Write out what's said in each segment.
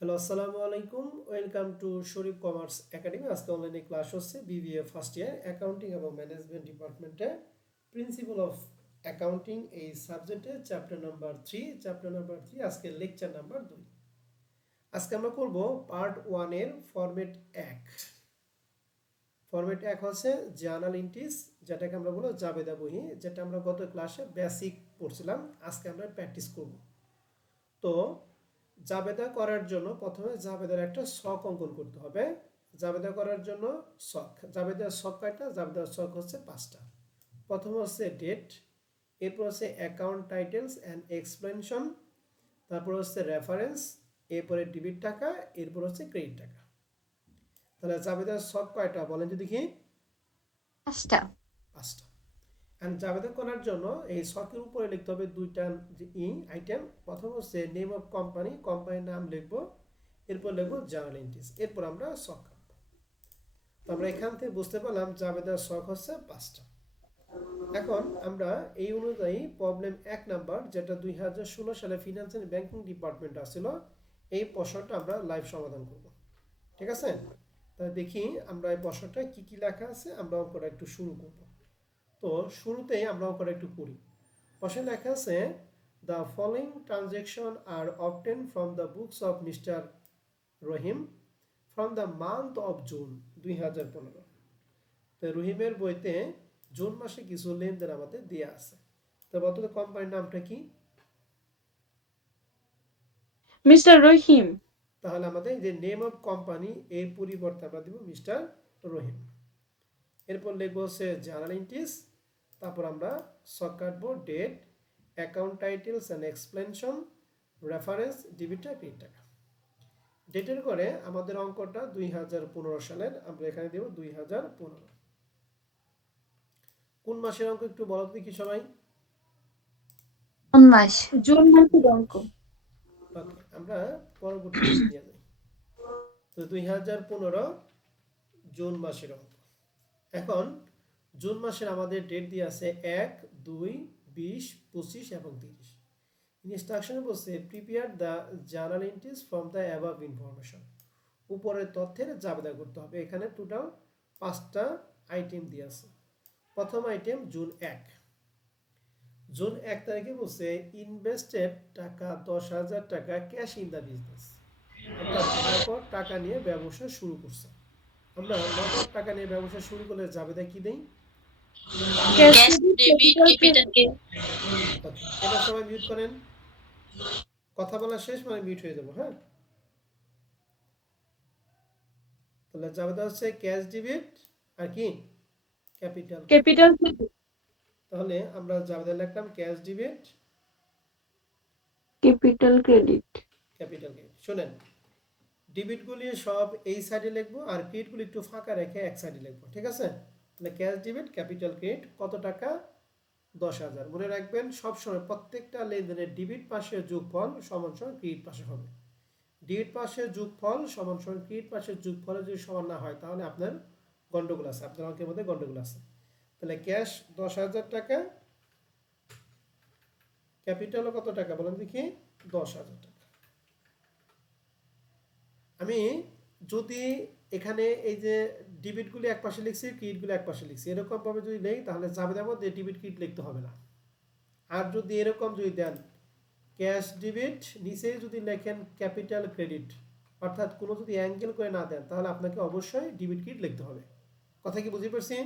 Hello আসসালামু আলাইকুম, welcome to Sharif commerce academy. আজকে অনলাইনে ক্লাস হচ্ছে বিবিএ ফার্স্ট ইয়ার অ্যাকাউন্টিং এবং ম্যানেজমেন্ট ডিপার্টমেন্টে প্রিন্সিপাল অফ অ্যাকাউন্টিং এই সাবজেক্টে চ্যাপ্টার নাম্বার 3 আজকে লেকচার নাম্বার 2। আজকে আমরা করব পার্ট 1 এর ফরম্যাট 1। ফরম্যাট 1 হচ্ছে জার্নাল এন্ট্রিজ, যেটাকে আমরা বলবো জাবেদা বহি, যেটা আমরা গত ক্লাসে বেসিক পড়ছিলাম। আজকে আমরা প্র্যাকটিস করব। তো জাবেদা করার জন্য প্রথমে জাবেদার একটা ছক অঙ্কন করতে হবে। জাবেদা করার জন্য ছক, জাবেদার ছক কয়টা? জাবেদার ছক হচ্ছে 5টা। প্রথম হচ্ছে ডেট, এরপর হচ্ছে অ্যাকাউন্ট টাইটেলস অ্যান্ড এক্সপ্লেনেশন, তারপর হচ্ছে রেফারেন্স, এরপরে ডেবিট টাকা, এরপর হচ্ছে ক্রেডিট টাকা। তাহলে জাবেদার ছক কয়টা বলেন তো দেখি? 5টা। 5টা। অ্যান্ড জাবেদা করার জন্য এই ছকের উপরে লিখতে হবে দুইটা আইটেম। প্রথম হচ্ছে নেম অফ কোম্পানি, কোম্পানির নাম লিখবো, এরপর লিখবো জার্নাল এন্ট্রিজ, এরপর আমরা শখ আঁকবো। তো আমরা এখান থেকে বুঝতে পারলাম জাবেদার শখ হচ্ছে 5টা। এখন আমরা এই অনুযায়ী প্রবলেম 1 নাম্বার, যেটা 2016 সালে ফিনান্স অ্যান্ড ব্যাংকিং ডিপার্টমেন্ট আসছিল, এই প্রশ্নটা আমরা লাইভ সমাধান করব। ঠিক আছে? তাহলে দেখি আমরা এই প্রশ্নটা কি কি লেখা আছে, আমরা অঙ্কটা একটু শুরু করব। তো শুরুতেই আমরা অঙ্কটা একটু পড়ি। প্রশ্নে লেখা আছে, the following transaction are obtain from the books of mister Rahim from the month of June 2015। তো রহিমের বইতে জুন মাসে কিছু লেনদেন আমাদের দেওয়া আছে। তো বলতো কোম্পানির নামটা কি? মিস্টার রহিম। তাহলে আমাদের যে নেম অফ কোম্পানি, এর পরিবর্তে আমরা দিব মিস্টার রহিম। এরপর লিখবো হচ্ছে জার্নাল এন্ট্রিজ, তারপর আমরা ছক কাটবো date, account titles and explanation, reference, debit credit টাকা। ডেটের করে আমাদের অঙ্কটা 2015 সালের, আমরা এখানে দেব 2015। কোন মাসের অঙ্ক একটু বলো তো দেখি সবাই? কোন মাস? জুন মাসের অঙ্ক। ওকে, আমরা পরবর্তী পেজে নিয়ে যাই। তো 2015 জুন মাসের অঙ্ক। এখন জুন মাসের আমাদের ডেট দিয়ে আছে 1, 2, 20, 25 এবং 30। ইনস্ট্রাকশনে বলছে prepare the journal entries from the above information. উপরের তথ্যের জাবেদা করতে হবে। এখানে টোটাল 5টা আইটেম দিয়ে আছে। প্রথম আইটেম জুন 1। জুন 1 তারিখে বলছে ইনভেস্টেড টাকা 10,000 টাকা ক্যাশ ইন দ্য বিজনেস, অর্থাৎ নগদ টাকা নিয়ে ব্যবসা শুরু করছে। আমরা নগদ টাকা নিয়ে ব্যবসা শুরু করলে জাবেদা কি দেই? Cash debit capital credit. Okay, এবার সবাই মিউট করেন। কথা বলা শেষ মানে মিউট হয়ে যাবো, হ্যাঁ? তাহলে জাবেদা হচ্ছে ক্যাশ ডেবিট আর কি ক্যাপিটাল ক্রেডিট। Capital credit. তাহলে আমরা জাবেদা লিখলাম cash debit capital credit. Capital credit. শোনেন, ডেবিটগুলি সব এই সাইডে লিখবো আর ক্রেডিটগুলি একটু ফাঁকা রেখে এক সাইডে লিখবো, ঠিক আছে? তাহলে ক্যাশ ডেবিট ক্যাপিটাল ক্রেডিট কত টাকা? 10,000। মনে রাখবেন সবসময় প্রত্যেকটা লেনদেনের ডেবিট পাশের যোগফল সমান সমান ক্রেডিট পাশে হবে। ডেবিট পাশের যোগফল সমান সমান ক্রেডিট পাশের যোগফলে যদি সমান না হয় তাহলে আপনার গন্ডগোল আছে, আপনার অঙ্কের মধ্যে গন্ডগোল আছে। তাহলে ক্যাশ 10,000 টাকা, ক্যাপিটালও কত টাকা বলেন দেখি? 10,000 টাকা। আমি যদি এখানে এই যে ডেবিটগুলি এক পাশে লিখছি, ক্রেডিটগুলি এক পাশে লিখছি, এরকম ভাবে যদি নেই তাহলে জাবেদার মধ্যে ডেবিট ক্রেডিট লিখতে হবে না। আর যদি এরকম যদি দেন ক্যাশ ডেবিট, নিচে যদি লেখেন ক্যাপিটাল ক্রেডিট, অর্থাৎ কোনো যদি অ্যাঙ্গেল করে না দেন তাহলে আপনাকে অবশ্যই ডেবিট ক্রেডিট লিখতে হবে। কথা কি বুঝতে পারছি?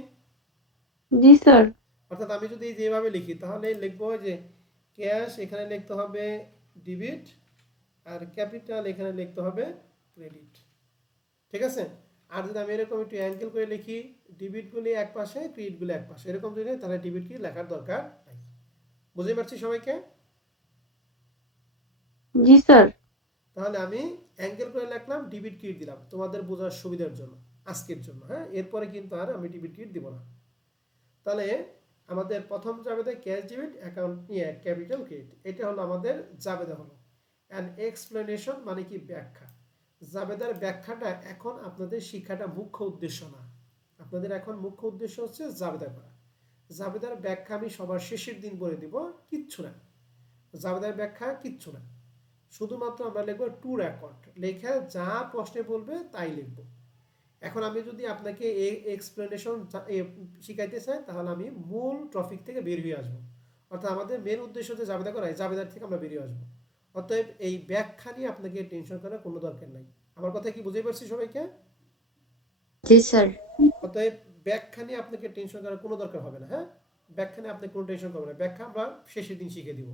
জি স্যার। অর্থাৎ আমি যদি যেভাবে লিখি তাহলে লিখবো যে ক্যাশ এখানে লিখতে হবে ডেবিট, আর ক্যাপিটাল এখানে লিখতে হবে ক্রেডিট, ঠিক আছে? আর যদি আমি এরকম একটু অ্যাঙ্গেল করে লিখি, ডেবিটগুলি এক পাশে ক্রেডিটগুলি এক পাশে, এরকম যদি তাহলে ডেবিট কি লেখার দরকার নাই। বুঝতে পারছি সবাইকে? জি স্যার। তাহলে আমি অ্যাঙ্গেল করে লিখলাম, ডেবিট ক্রেডিট দিলাম তোমাদের বোঝার সুবিধার জন্য, আজকের জন্য, হ্যাঁ? এরপরে কিন্তু আর আমি ডেবিট ক্রেডিট দিব না। তাহলে আমাদের প্রথম জাবেদা cash debit account capital credit, এটা হলো আমাদের জাবেদা হলো। অ্যান্ড এক্সপ্লেনেশন মানে কি ব্যাখ্যা। জাবেদার ব্যাখ্যাটা এখন আপনাদের শিক্ষাটা মুখ্য উদ্দেশ্য না, আপনাদের এখন মুখ্য উদ্দেশ্য হচ্ছে জাবেদা করা। জাবেদার ব্যাখ্যা আমি সবার শেষের দিন বলে দিব, কিচ্ছু না। জাবেদার ব্যাখ্যা কিচ্ছু না, শুধুমাত্র আমরা লিখবো টু রেকর্ড, লেখা যা প্রশ্নে বলবে তাই লিখবো। এখন আমি যদি আপনাকে এই এক্সপ্লেনেশন শিখাইতে চাই, তাহলে আমি মূল টপিক থেকে বের হয়ে আসবো। অর্থাৎ আমাদের মেন উদ্দেশ্য যে জাবেদা করা, জাবেদার থেকে আমরা বেরিয়ে আসবো। অতএব এই ব্যাখ্যা নিয়ে আপনাকে টেনশন করার কোনো দরকার নাই। আমার কথা কি বুঝতে পারছি সবাইকে? জি স্যার। অতএব ব্যাখ্যা নিয়ে আপনাকে টেনশন করার কোনো দরকার হবে না। হ্যাঁ, ব্যাখ্যা নিয়ে আপনি কোনো টেনশন করবেন না, ব্যাখ্যা আমরা শেষের দিন শিখে দিব,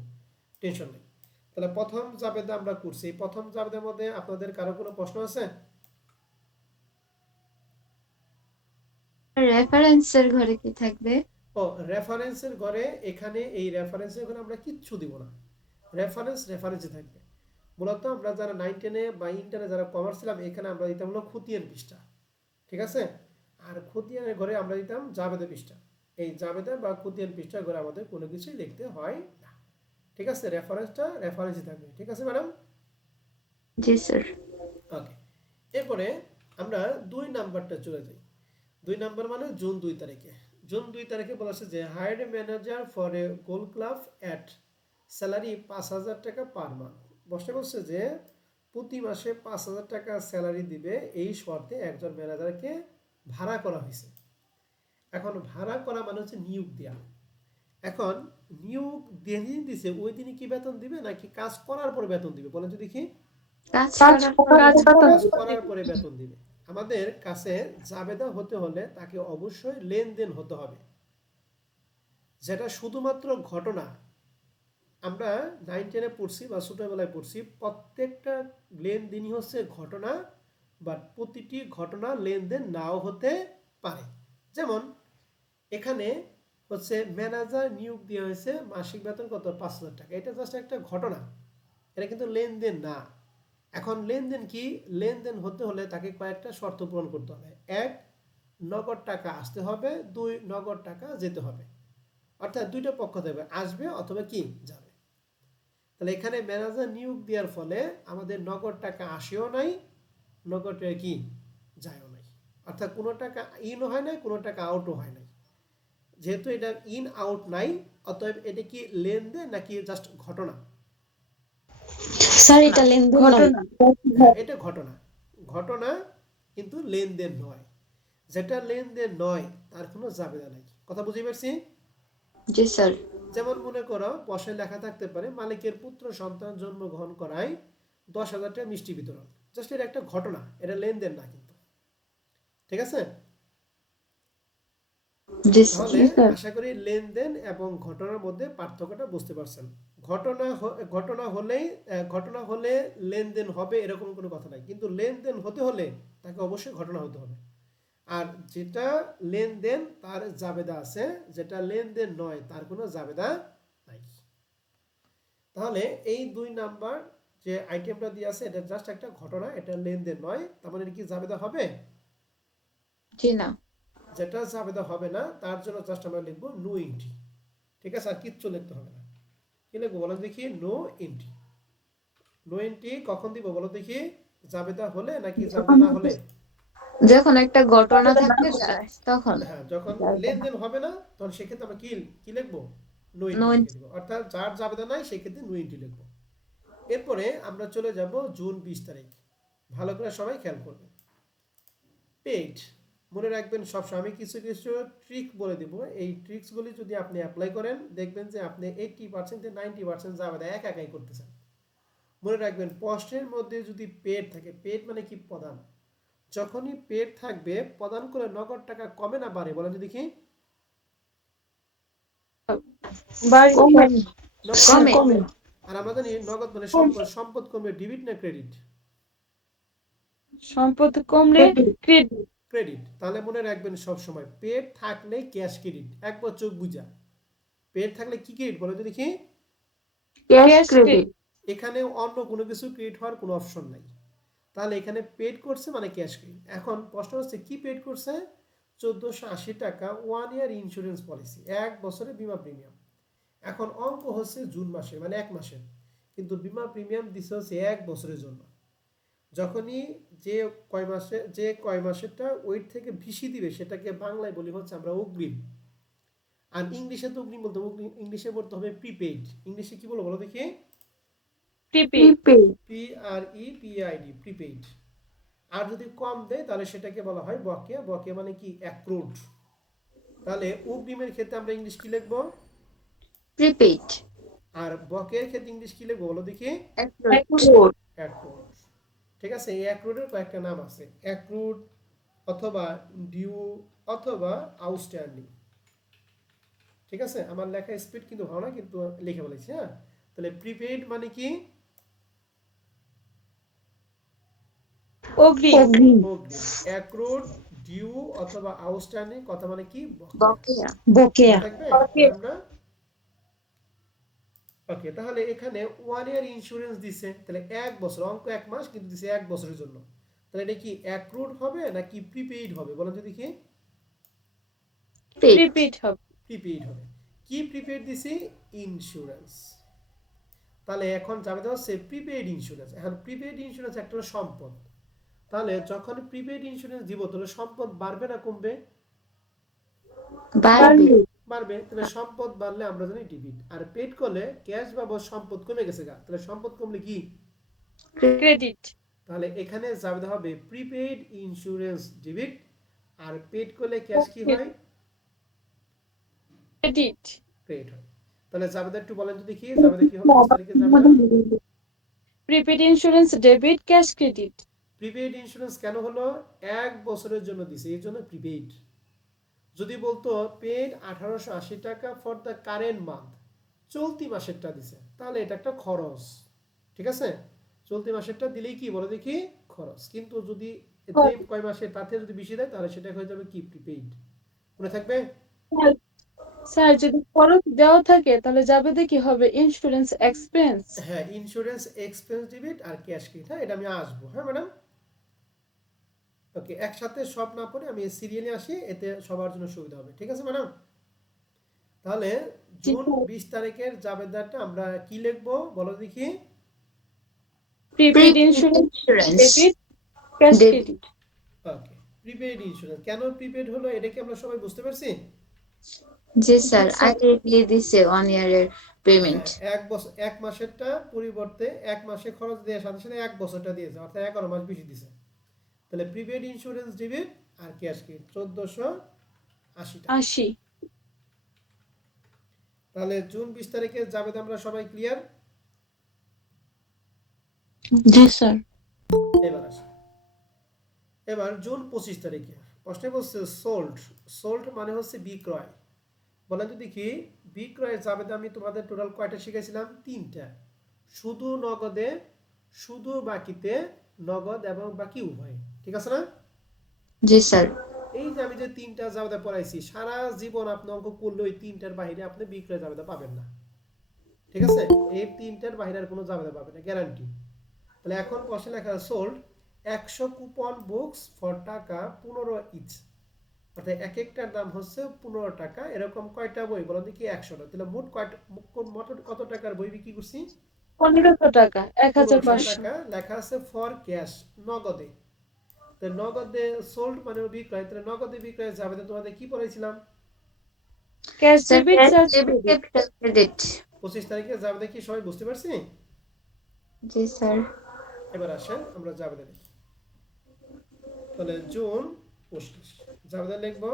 টেনশন নেই। তাহলে প্রথম জাবেদা আমরা করছি। প্রথম জাবেদার মধ্যে আপনাদের কারো কোনো প্রশ্ন আছে? রেফারেন্সের ঘরে কি থাকবে? ও, রেফারেন্সের ঘরে, এখানে এই রেফারেন্সের ঘরে আমরা কিচ্ছু দিব না। রেফারেন্সে থাকবে। মূলত আমরা যারা 9-10-এ বা ইন্টারে যারা কমার্স ছিলাম, এখানে আমরা দিতাম হলো খতিয়ান পৃষ্ঠা, ঠিক আছে? আর খতিয়ানের ঘরে আমরা দিতাম জাবেদা পৃষ্ঠা। এই জাবেদা বা খতিয়ান পৃষ্ঠার ঘরে আমাদের কোনো কিছুই লিখতে হয় না, ঠিক আছে? রেফারেন্সে থাকবে, ঠিক আছে ম্যাডাম? জি স্যার। ওকে, এরপরে আমরা 2 নাম্বারটা চলে যাই। 2 নাম্বার মানে জুন 2 তারিখে। জুন 2 তারিখে বলা আছে যে hire manager for a goal club at salary 5,000 টাকা পার মান্থ। বসে বলছে যে প্রতি মাসে 5,000 টাকা স্যালারি দিবে, এই শর্তে একজন ম্যানেজারকে ভাড়া করা হয়েছে। এখন ভাড়া করা মানে হচ্ছে নিয়োগ দেওয়া। এখন নিয়োগ যেদিন দিছে ওই দিনই কি বেতন দিবে নাকি কাজ করার পরে বেতন দিবে বলেন তো দেখি? কাজ করার পরে কাজ করার পরে বেতন দিবে। আমাদের কাছে জাবেদা হতে হলে তাকে অবশ্যই লেনদেন হতে হবে, যেটা শুধুমাত্র ঘটনা। আমরা 9-10-এ পড়ছি বা ছোটবেলায় পড়ছি, প্রত্যেকটা লেনদেনই হচ্ছে ঘটনা, বা প্রতিটি ঘটনা লেনদেন নাও হতে পারে। যেমন এখানে হচ্ছে ম্যানেজার নিয়োগ দেওয়া হয়েছে, মাসিক বেতন কত? 5,000 টাকা। এটা জাস্ট একটা ঘটনা, এটা কিন্তু লেনদেন না। এখন লেনদেন কি? লেনদেন হতে হলে তাকে কয়েকটা শর্ত পূরণ করতে হবে। 1, নগদ টাকা আসতে হবে। 2, নগদ টাকা যেতে হবে। অর্থাৎ দুইটা পক্ষ দেবে, আসবে অথবা কি যাবে। তাহলে এখানে ম্যানেজার নিয়োগ দেওয়ার ফলে আমাদের নগদ টাকা আসেও নাই, নগদ টাকা কি যায়ও নাই। অর্থাৎ কোনো টাকা ইনও হয় নাই, কোনো টাকা আউটও হয় নাই। যেহেতু এটা ইন আউট নাই, অতএব এটা কি লেনদেন নাকি জাস্ট ঘটনা? স্যার এটা লেনদেন নয়। হ্যাঁ, এটা ঘটনা। ঘটনা কিন্তু লেনদেন নয়। যেটা লেনদেন নয় তার কোনো জাবেদা নাই। কথা বুঝতে পারছি? জি স্যার। যেমন মনে করো বসে লেখা থাকতে পারে মালিকের পুত্র সন্তান জন্মগ্রহণ করায় 10,000 টাকা মিষ্টি বিতরণ। জাস্ট এটা একটা ঘটনা, এটা লেনদেন না কিন্তু, ঠিক আছে? জি তাহলে স্যার। আশা করি লেনদেন এবং ঘটনার মধ্যে পার্থক্যটা বুঝতে পারছেন। ঘটনা হলে লেনদেন হবে এরকম কোনো কথা নাই, কিন্তু লেনদেন হতে হলে তাকে অবশ্যই ঘটনা হতে হবে। আর যেটা লেনদেন তার জাবেদা আছে, যেটা লেনদেন নয় তার কোনো জাবেদা নাই। তাহলে এই 2 নাম্বার যে আইটেমটা দিয়ে আছে, এটা জাস্ট একটা ঘটনা, এটা লেনদেন নয়। তার মানে কি জাবেদা হবে? জি না। যেটা জাবেদা হবে না তার জন্য জাস্ট আমরা লিখবো নো এন্ট্রি, ঠিক আছে? আর কিচ্ছু লিখতে হবে না। কি লিখবো বলো দেখি? No entry. নো এন্ট্রি কখন দিব বলো দেখি? জাবেদা হলে নাকি জাবেদা না হলে? যখন একটা ঘটনা থাকতে চায় তখন। হ্যাঁ, যখন লেনদেন হবে না তখন সেক্ষেত্রে আমরা কি কি লিখবো? No no. এন্ট্রি লিখে দিব। অর্থাৎ যার জাবেদা নাই সেক্ষেত্রে নো এন্ট্রি লিখবো। এরপরে আমরা চলে যাব জুন 20 তারিখ। ভালো করে সবাই খেয়াল করবেন। পেইড, মনে রাখবেন সবসময় আমি কিছু কিছু ট্রিক বলে দিব। এই ট্রিক্সগুলি যদি আপনি অ্যাপ্লাই করেন দেখবেন যে আপনি 80% থেকে 90% জাবেদা একাই করতেছেন। মনে রাখবেন প্রশ্নের মধ্যে যদি পেড থাকে, পেড মানে কি? প্রদান। যখনই পেড থাকবে প্রদান করে নগদ টাকা কমে না বাড়ে বলেন তো দেখি? কমে। নগদ টাকা কমে। কমে। আর আমরা জানি নগদ মানে সম্পদ, সম্পদ কমে ডেবিট না ক্রেডিট? সম্পদ কমলে ক্রেডিট। ক্রেডিট। তাহলে মনে রাখবেন সব সময় পেড থাকলে ক্যাশ ক্রেডিট। একবার চোখ বুঝা, পেড থাকলে কি ক্রেডিট বলে তো দেখি? Cash credit. এখানে অন্য কোনো কিছু ক্রেডিট হওয়ার কোনো অপশন নাই। তাহলে এখানে পেড করছে মানে ক্যাশ ক্রেডিট। এখন প্রশ্ন হচ্ছে কি পেড করছে? 1480 টাকা 1 ইয়ার ইন্স্যুরেন্স পলিসি, 1 বছরের বীমা প্রিমিয়াম। এখন অঙ্ক হচ্ছে জুন মাসে মানে 1 মাসের, কিন্তু বীমা প্রিমিয়াম দিছে হচ্ছে 1 বছরের জন্য। যখনই যে কয় মাসেরটা ওই থেকে বেশি দিবে সেটাকে বাংলায় বলি হচ্ছে আমরা অগ্রিম। আর ইংলিশে তো অগ্রিম বলতে হবে, ইংলিশে বলতে হবে প্রিপেইড। ইংলিশে কি বলবো বলো দেখি? Prepaid PREPAID prepaid. আর যদি কম দেয় তাহলে সেটাকে বলা হয় বকেয়া। বকেয়া মানে কি অ্যাক্রুড। তাহলে অগ্রিমের ক্ষেত্রে আমরা ইংলিশ কি লিখবো? প্রিপেইড, আর বকেয়ার ক্ষেত্রে ইংলিশ কি লিখবো বলো দেখি? Accrued, accrued. ঠিক আছে, এই অ্যাক্রুডের কয়েকটা নাম আছে, অ্যাক্রুড অথবা ডিউ অথবা আউটস্ট্যান্ডিং। ঠিক আছে, আমার লেখা স্পিড কিন্তু ভালো না, কিন্তু লিখে বলেছি। হ্যাঁ, তাহলে প্রিপেইড মানে কি? অগ্রিম অগ্রিম। অ্যাক্রুড, ডিউ অথবা আউটস্ট্যান্ডিং কথা মানে কি? বকেয়া। বকেয়া, থাকবে বকেয়া। আমরা। ওকে, তাহলে এখানে 1 ইয়ার ইন্স্যুরেন্স দিছে, তাহলে 1 বছর, অঙ্ক 1 মাস কিন্তু দিছে 1 বছরের জন্য। তাহলে এটা কি অ্যাক্রুড হবে নাকি প্রিপেইড হবে বলেন তো দেখি? প্রিপেইড, প্রিপেড হবে। প্রিপেইড হবে। কি প্রিপেইড দিছি? ইন্স্যুরেন্স। তাহলে এখন যাবে তো হচ্ছে প্রিপেইড ইন্স্যুরেন্স। এখন প্রিপেইড ইন্স্যুরেন্স একটা সম্পদ। তাহলে যখন প্রিপেইড ইন্স্যুরেন্স দিব তাহলে সম্পদ বাড়বে না কমবে? বাড়বে, বাড়বে। তাহলে সম্পদ বাড়লে আমরা জানি ডেবিট, আর পেড করলে ক্যাশ বা সম্পদ কমে গেছে গা, তাহলে সম্পদ কমলে কি? ক্রেডিট, তাহলে এখানে যাবে হবে প্রিপেইড ইন্স্যুরেন্স ডেবিট, আর পেড করলে ক্যাশ কি হয়? ক্রেডিট, ক্রেডিট হয়। তাহলে জাবেদা একটু বলেন তো দেখি, জাবেদা কি হবে 20 তারিখে জাবেদা? Prepaid insurance debit, cash credit. Prepaid insurance কেন হলো? 1 বছরের জন্য দিছে, এই জন্য প্রিপেইড। যদি বলতো পেড 1880 টাকা ফর দ্য কারেন্ট মান্থ, চলতি মাসেরটা দিছে, তাহলে এটা একটা খরচ। ঠিক আছে, চলতি মাসেরটা দিলেই কি বলে দেখি? খরচ। কিন্তু যদি এতে কয় মাসে তাতে যদি বেশি দেয় তাহলে সেটা হয়ে যাবে কি? প্রিপেইড। মনে থাকবে? স্যার যদি খরচ দেওয়া থাকে তাহলে যাবে কি হবে? Insurance expense. হ্যাঁ, ইন্স্যুরেন্স এক্সপেন্স ডেবিট আর ক্যাশ ক্রেডিট। হ্যাঁ, এটা আমি আসবো। হ্যাঁ ম্যাডাম, ওকে, একসাথে সব না পড়ে আমি সিরিয়ালে আসি, এতে সবার জন্য সুবিধা হবে। ঠিক আছে ম্যাডাম? তাহলে জুন 20 তারিখের জাবেদারটা আমরা কি লিখবো বলো দেখি? Prepaid prepaid insurance insurance debit, cash debit. Credit. Okay, prepaid insurance কেন প্রিপেইড হলো এটা কি আমরা সবাই বুঝতে পারছি? জি স্যার, আগে দিয়ে দিছে 1 ইয়ারের পেমেন্ট। হ্যাঁ, 1 বছর 1 মাসেরটা পরিবর্তে 1 মাসে খরচ দেওয়ার সাথে সাথে 1 বছরটা দিয়েছে, অর্থাৎ 11 মাস বেশি দিয়েছে। তাহলে প্রিপেইড ইন্স্যুরেন্স ডেবিট আর ক্যাশ ক্রেডিট 1480 টাকা। 80। তাহলে জুন 20 তারিখে জাবেদা আমরা সবাই ক্লিয়ার? জি স্যার। এবার আসি, এবার জুন 25 তারিখে প্রশ্নে বলছে সোল্ড। সোল্ড মানে হচ্ছে বিক্রয়। বলেন তো দেখি, বিক্রয়ের জাবেদা আমি তোমাদের টোটাল কয়টা শিখেছিলাম? 3টা। শুধু নগদে, শুধু বাকিতে, নগদ এবং বাকি উভয়। ঠিক আছে না? জি স্যার। এই যে আমি যে 3টা জাবেদা পড়াইছি, সারা জীবন আপনি অঙ্ক করলে ওই 3টার বাইরে আপনি বিক্রয় জাবেদা পাবেন না। ঠিক আছে, এই 3টার বাইরে আর কোনো জাবেদা পাবেন না, গ্যারান্টি। তাহলে এখন প্রশ্নে লেখা সোল্ড 100 কুপন বুকস ফর টাকা 15 ইচ, অর্থাৎ এক একটার দাম হচ্ছে 15 টাকা। এরকম কয়টা বই বলো দেখি? 100টা। তাহলে মোট মোট কত টাকার বই বিক্রি করছি? 1500 টাকা, 1500 1500। টাকা। লেখা আছে ফর ক্যাশ, নগদে। তো নগদে সোল্ড মানে বিক্রয়, তাহলে নগদে বিক্রয় যাবে। তোমাদের কি পড়াইছিলাম? Cash sir debit, cash cash debit, credit. Capital credit. 25 তারিখে যাবে কি সবাই বুঝতে পারছি? জি স্যার। এবার আসেন আমরা জাবেদা লিখি। তাহলে জুন 25 জাবেদা লিখবো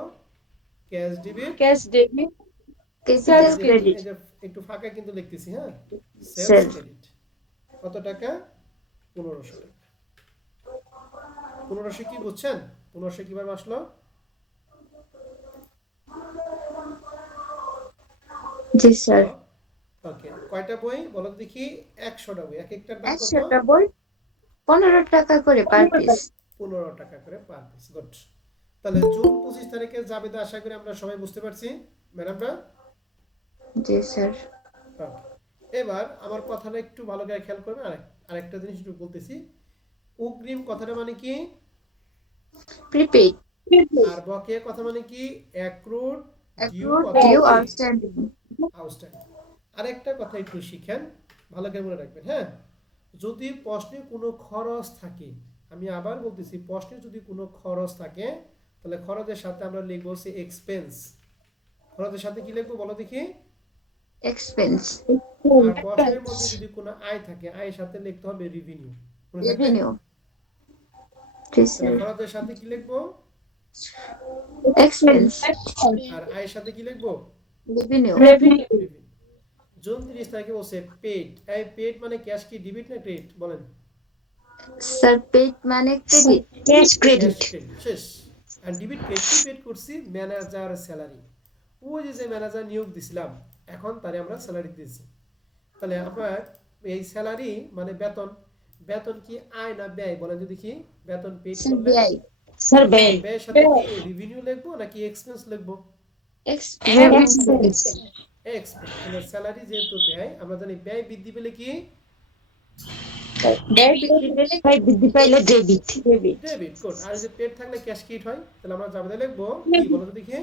cash debit, cash debit, capital sales credit. Credit. এই যে একটু ফাঁকা কিন্তু লিখতেছি। হ্যাঁ, সেলস স্যার ক্রেডিট। কত টাকা? 1500 টাকা। 1500 কি বুঝছেন? 1500 কিভাবে আসলো? জি স্যার। হ্যালো, ওকে, কয়টা বই বলো তো দেখি? 100টা বই। এক একটার দাম কত? 100টা বই 15 টাকা করে পার পিস। 15 টাকা করে পার পিস। গুড। তাহলে জুন 25 তারিখে জাবেদা আশা করি আমরা সবাই বুঝতে পারছি ম্যাডামরা? জি স্যার। ওকে, এবার আমার কথাটা একটু ভালো করে খেয়াল করবে। আরেকটা জিনিস একটু বলতেছি। অগ্রিম কথাটা মানে কি? প্রিপেইড, আর বকেয়া কথা মানে কি? অ্যাক্রুড, ডিউ অ্যাক্রুড, অথবা ডিউ, কি? আউটস্ট্যান্ডিং। আউটস্ট্যান্ডিং। আরেকটা কথা একটু শিখেন, ভালো করে মনে রাখবেন। হ্যাঁ, যদি প্রশ্নে কোনো খরচ থাকে, আমি আবার বলতেছি, প্রশ্নে যদি কোনো খরচ থাকে তাহলে খরচের সাথে আমরা লিখবো হচ্ছে এক্সপেন্স। খরচের সাথে কি লিখবো বলো দেখি? expense, আর প্রশ্নের মধ্যে যদি কোনো আয় থাকে আয়ের সাথে লিখতে হবে রেভিনিউ। মনে থাকবে? revenue. জি তাহলে স্যার, খরচের সাথে কি লিখবো? expense, আর আয়ের সাথে কি লিখবো? revenue. revenue, revenue. জুন 30 তারিখে বলছে পেড। এই পেড মানে ক্যাশ কি ডেবিট না ক্রেডিট বলেন? স্যার পেড মানে credit, cash cash credit, credit শেষ। আর ডেবিট ক্রেডিট কি পেড করছি? Manager salary. ওই যে ম্যানেজার নিয়োগ দিছিলাম এখন তারে আমরা স্যালারি দিয়েছি। তাহলে আমরা এই স্যালারি মানে বেতন, বেতন কি আয় না ব্যয় বলেন যদি কি? বেতন পেড স্যার করলে ব্যয়, sir ব্যয়, ব্যয়ের সাথে কি রেভিনিউ লিখবো নাকি এক্সপেন্স লিখবো? expense, expense. তাহলে স্যালারি যেহেতু ব্যয়, আমরা জানি ব্যয় বৃদ্ধি পেলে কি? ব্যয় বৃদ্ধি পেলে বৃদ্ধি পাইলে debit, ডেবিট। গুড। আর এই যে পেড থাকলে ক্যাশ ক্রেডিট হয়। তাহলে আমরা যাবে লিখবো কি বলো তো দেখি?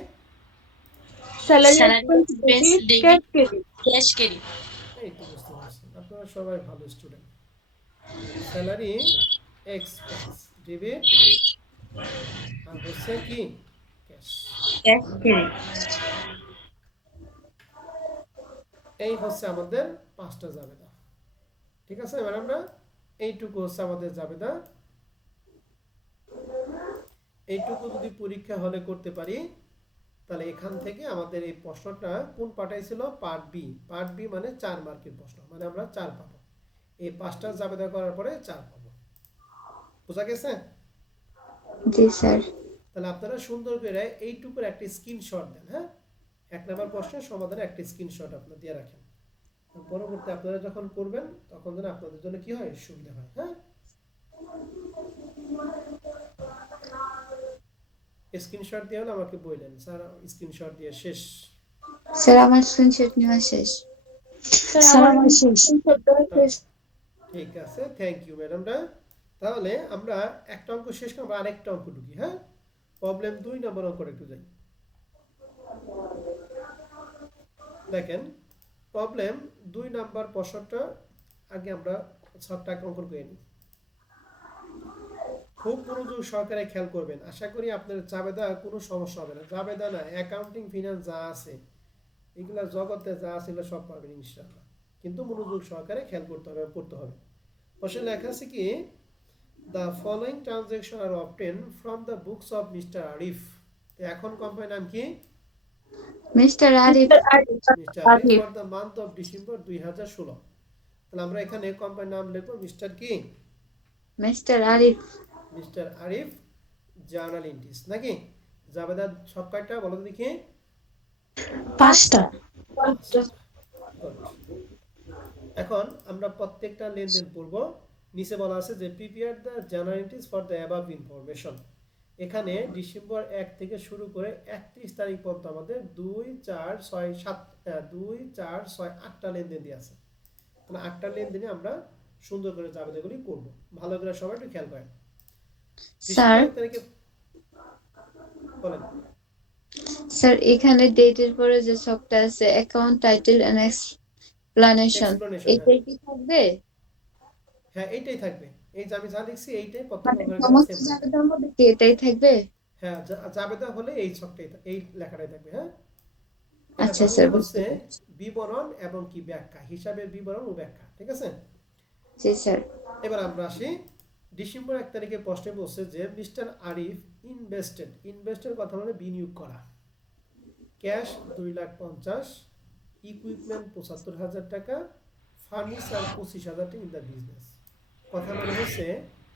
salary Salary expense expense debit, debit, cash credit, cash credit. এই তো বুঝতে পারছেন, আপনারা সবাই ভালো স্টুডেন্ট। স্যালারি এক্সপেন্স ডেবিট আর হচ্ছে কি ক্যাশ। Cash credit. এই হচ্ছে আমাদের 5টা জাবেদা। ঠিক আছে, এবার আমরা এইটুকু হচ্ছে আমাদের জাবেদা। এইটুকু যদি পরীক্ষা হলে করতে পারি তাহলে এখান থেকে আমাদের এই প্রশ্নটা কোন পার্টাই ছিল? Part B. পার্ট বি মানে 4 মার্কের প্রশ্ন, মানে আমরা 4 পাবো। এই 5টা জাবেদা করার পরে 4 পাবো। বুঝা গেছে? জি স্যার, তাহলে আপনারা সুন্দর করে এইটুকুর একটা স্ক্রিনশট দেন। হ্যাঁ, 1 নম্বর প্রশ্নের সমাধানের একটা স্ক্রিনশট আপনারা দিয়ে রাখেন। পরবর্তী আপনারা যখন করবেন তখন যেন আপনাদের জন্য কি হয়? সুবিধা হয়। হ্যাঁ, স্ক্রিনশট দিয়ে হলে আমাকে বললেন স্যার স্ক্রিনশট দিয়ে শেষ। স্যার আমার স্ক্রিনশট নেওয়া শেষ। sir আমার শেষ, ঠিক আছে, থ্যাংক ইউ ম্যাডামরা। তাহলে আমরা একটা অঙ্ক শেষ করব, আরেকটা অঙ্ক ঢুকি। হ্যাঁ, প্রবলেম 2 নম্বর অঙ্কটা একটু যাই। দেখেন প্রবলেম 2 নম্বর প্রশ্নটা আগে আমরা সবটা অঙ্কন করে নিই। খুব মনোযোগ সহকারে খেয়াল করবেন, আশা করি আপনার জাবেদা কোনো সমস্যা হবে না। জাবেদা না, অ্যাকাউন্টিং ফিনান্স যা আছে এগুলা জগতে যা আছে এগুলো সব পারবেন ইনশাআল্লাহ, কিন্তু মনোযোগ সহকারে খেয়াল করতে হবে, পড়তে হবে। প্রশ্নে লেখা আছে কি, the following transaction are obtain from the books of mister Arif. তো এখন কোম্পানির নাম কি? Mister Arif, mister Arif for the month of December 2016। তাহলে আমরা এখানে কোম্পানির নাম লিখবো মিস্টার কি? Mister Arif, mister Arif journal entries নাকি? জাবেদা সব কয়টা বলো তো দেখি? 5টা, Good. এখন আমরা প্রত্যেকটা লেনদেন পড়ব। নিচে বলা আছে যে prepare the journal entries for the above information. এখানে ডিসেম্বর 1 থেকে শুরু করে 31 তারিখ পর্যন্ত আমাদের 2 4 6 7 2 4 6 8টা লেনদেন দিয়ে আছে। তাহলে 8টা লেনদেনে আমরা সুন্দর করে জাবেদাগুলি করব। ভালো করে সবাই একটু খেয়াল করেন। স্যার, ডিসেম্বর 1 তারিখে বলেন। স্যার এখানে ডেটের পরে যে সবটা আছে account title and explanation, explanation, এটাই কি থাকবে? হ্যাঁ এইটাই থাকবে। এই যে আমি যা লিখছি এইটাই প্রত্যেক মানে অঙ্কের সমস্ত সেম থাকবে। জাবেদার মধ্যে কি এটাই থাকবে? হ্যাঁ, জাবেদা হলে এই ছকটাই এই লেখাটাই থাকবে। হ্যাঁ, এটা আচ্ছা বাংলা স্যার, বুঝতে হচ্ছে পারছি। বিবরণ এবং কি ব্যাখ্যা, হিসাবের বিবরণ ও ব্যাখ্যা। ঠিক আছে, জি স্যার, এবার আমরা আসি ডিসেম্বর 1 তারিখে প্রশ্নে বলছে যে মিস্টার আরিফ ইনভেস্টেড, ইনভেস্টের কথা মানে বিনিয়োগ করা, ক্যাশ 2,50,000, ইকুইপমেন্ট 75,000 টাকা, ফার্নিচার 25,000 টাকা ইন দ্য বিজনেস। কথা মানে হচ্ছে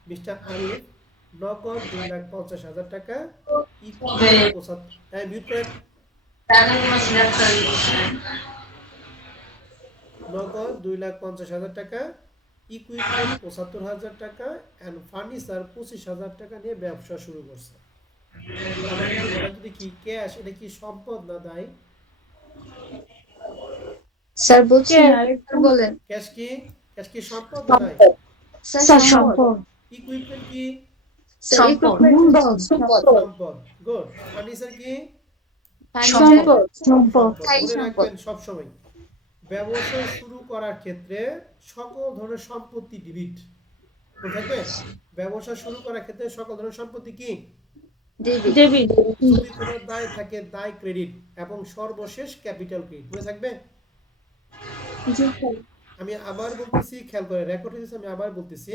মিস্টার আরিফ নগদ 2,50,000 টাকা, ইকুইপমেন্ট 75, মিউট করেন, নগদ 2,50,000 টাকা, ইকুইপমেন্ট 75,000 টাকা অ্যান্ড ফার্নিচার 25,000 টাকা নিয়ে ব্যবসা শুরু করছে। আমাকে একটু বলেন যদি কি ক্যাশ এটা কি সম্পদ না দায়? স্যার বুঝছি না, আরেকবার বলেন। ক্যাশ কি, ক্যাশ কি সম্পদ না দায়? স্যার সম্পদ, ইকুইপমেন্ট কি? স্যার ইকুইপমেন্ট সম্পদ, সম্পদ। গুড। ফার্নিচার কি? সম্পদ, সম্পদ। স্থায়ী মনে সম্পদ। রাখবেন সবসময় ব্যবসা শুরু করার ক্ষেত্রে সকল ধরনের সম্পত্তি ডিবিট। মনে থাকবে, ব্যবসা শুরু করার ক্ষেত্রে সকল ধরনের সম্পত্তি কি? ডেবিট, যদি কোনো দায় থাকে দায় ক্রেডিট এবং সর্বশেষ ক্যাপিটাল ক্রেডিট। মনে থাকবে, জি স্যার। আমি আবার বলতেছি, খেয়াল করে রেকর্ড হয়েছে, আমি আবার বলতেছি,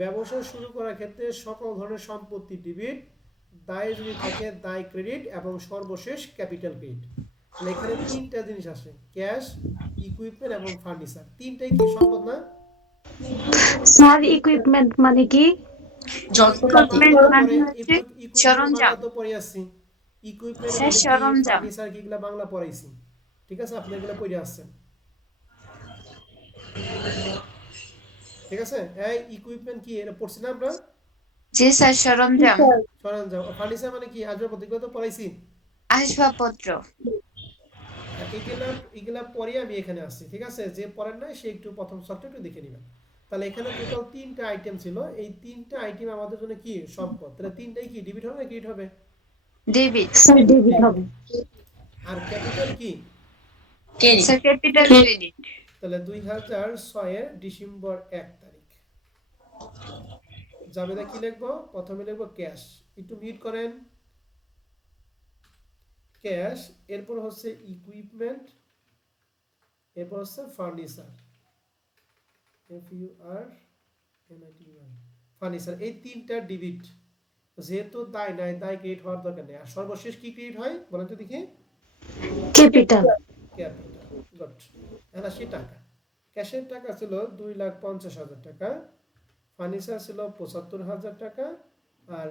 ব্যবসা শুরু করার ক্ষেত্রে সকল ধরনের সম্পত্তি ডেবিট, দায় যদি থাকে দায় ক্রেডিট এবং সর্বশেষ ক্যাপিটাল ক্রেডিট। তাহলে এখানে তিনটা জিনিস আসে, ক্যাশ, ইকুইপমেন্ট এবং ফার্নিচার। তিনটাই কি সম্পদ না? স্যার ইকুইপমেন্ট মানে কি? ইকুইপমেন্ট যন্ত্রপাতি। বাংলা তো পরে, হচ্ছে ইকুইপমেন্ট বাংলা সরঞ্জাম। তো পড়ে আসছি। ইকুইপমেন্ট স্যার মানে কি, সরঞ্জাম। ফার্নিচার কি, এগুলা বাংলা পড়াইছি। ঠিক আছে, আপনি এগুলো পড়ে আসছেন। ঠিক আছে, এই ইকুইপমেন্ট কি এটা পড়ছি না আমরা? জি স্যার, জি সরঞ্জাম, স্যার। সরঞ্জাম। ফার্নিচার মানে কি, আসবাবপত্র, এগুলো তো পড়াইছি। আসবাবপত্র। আর এগুলা এগুলা পরে আমি এখানে আসছি। ঠিক আছে, যে পড়েন নাই সে একটু প্রথম শর্টটা একটু দেখে নেবেন। তাহলে এখানে টোটাল তিনটা আইটেম ছিল, এই তিনটা আইটেম আমাদের জন্য কি সম্পদ। তাহলে তিনটাই কি ডেবিট হবে না ক্রেডিট হবে? ডেবিট। Sir debit debit. হবে। আর ক্যাপিটাল কি? ক্রেডিট। Sir capital credit. তাহলে 2006 এর ডিসেম্বর 1 তারিখ। জাবেদা কি লিখবো? প্রথমে লিখবো ক্যাশ, একটু মিউট করেন। ক্যাশ, এরপর হচ্ছে ইকুইপমেন্ট, এরপর হচ্ছে ফার্নিচার, ফার্নিচার। এই তিনটা ডেবিট। যেহেতু দায় নাই, দায় ক্রেডিট হওয়ার দরকার নেই। আর সর্বশেষ কি ক্রেডিট হয় বলেন তো দেখি? ক্যাপিটাল। ক্যাপিটাল। গুড। এখন আসি টাকা। ক্যাশের টাকা ছিল 2,50,000 টাকা, ফার্নিচার ছিল 75,000 টাকা, আর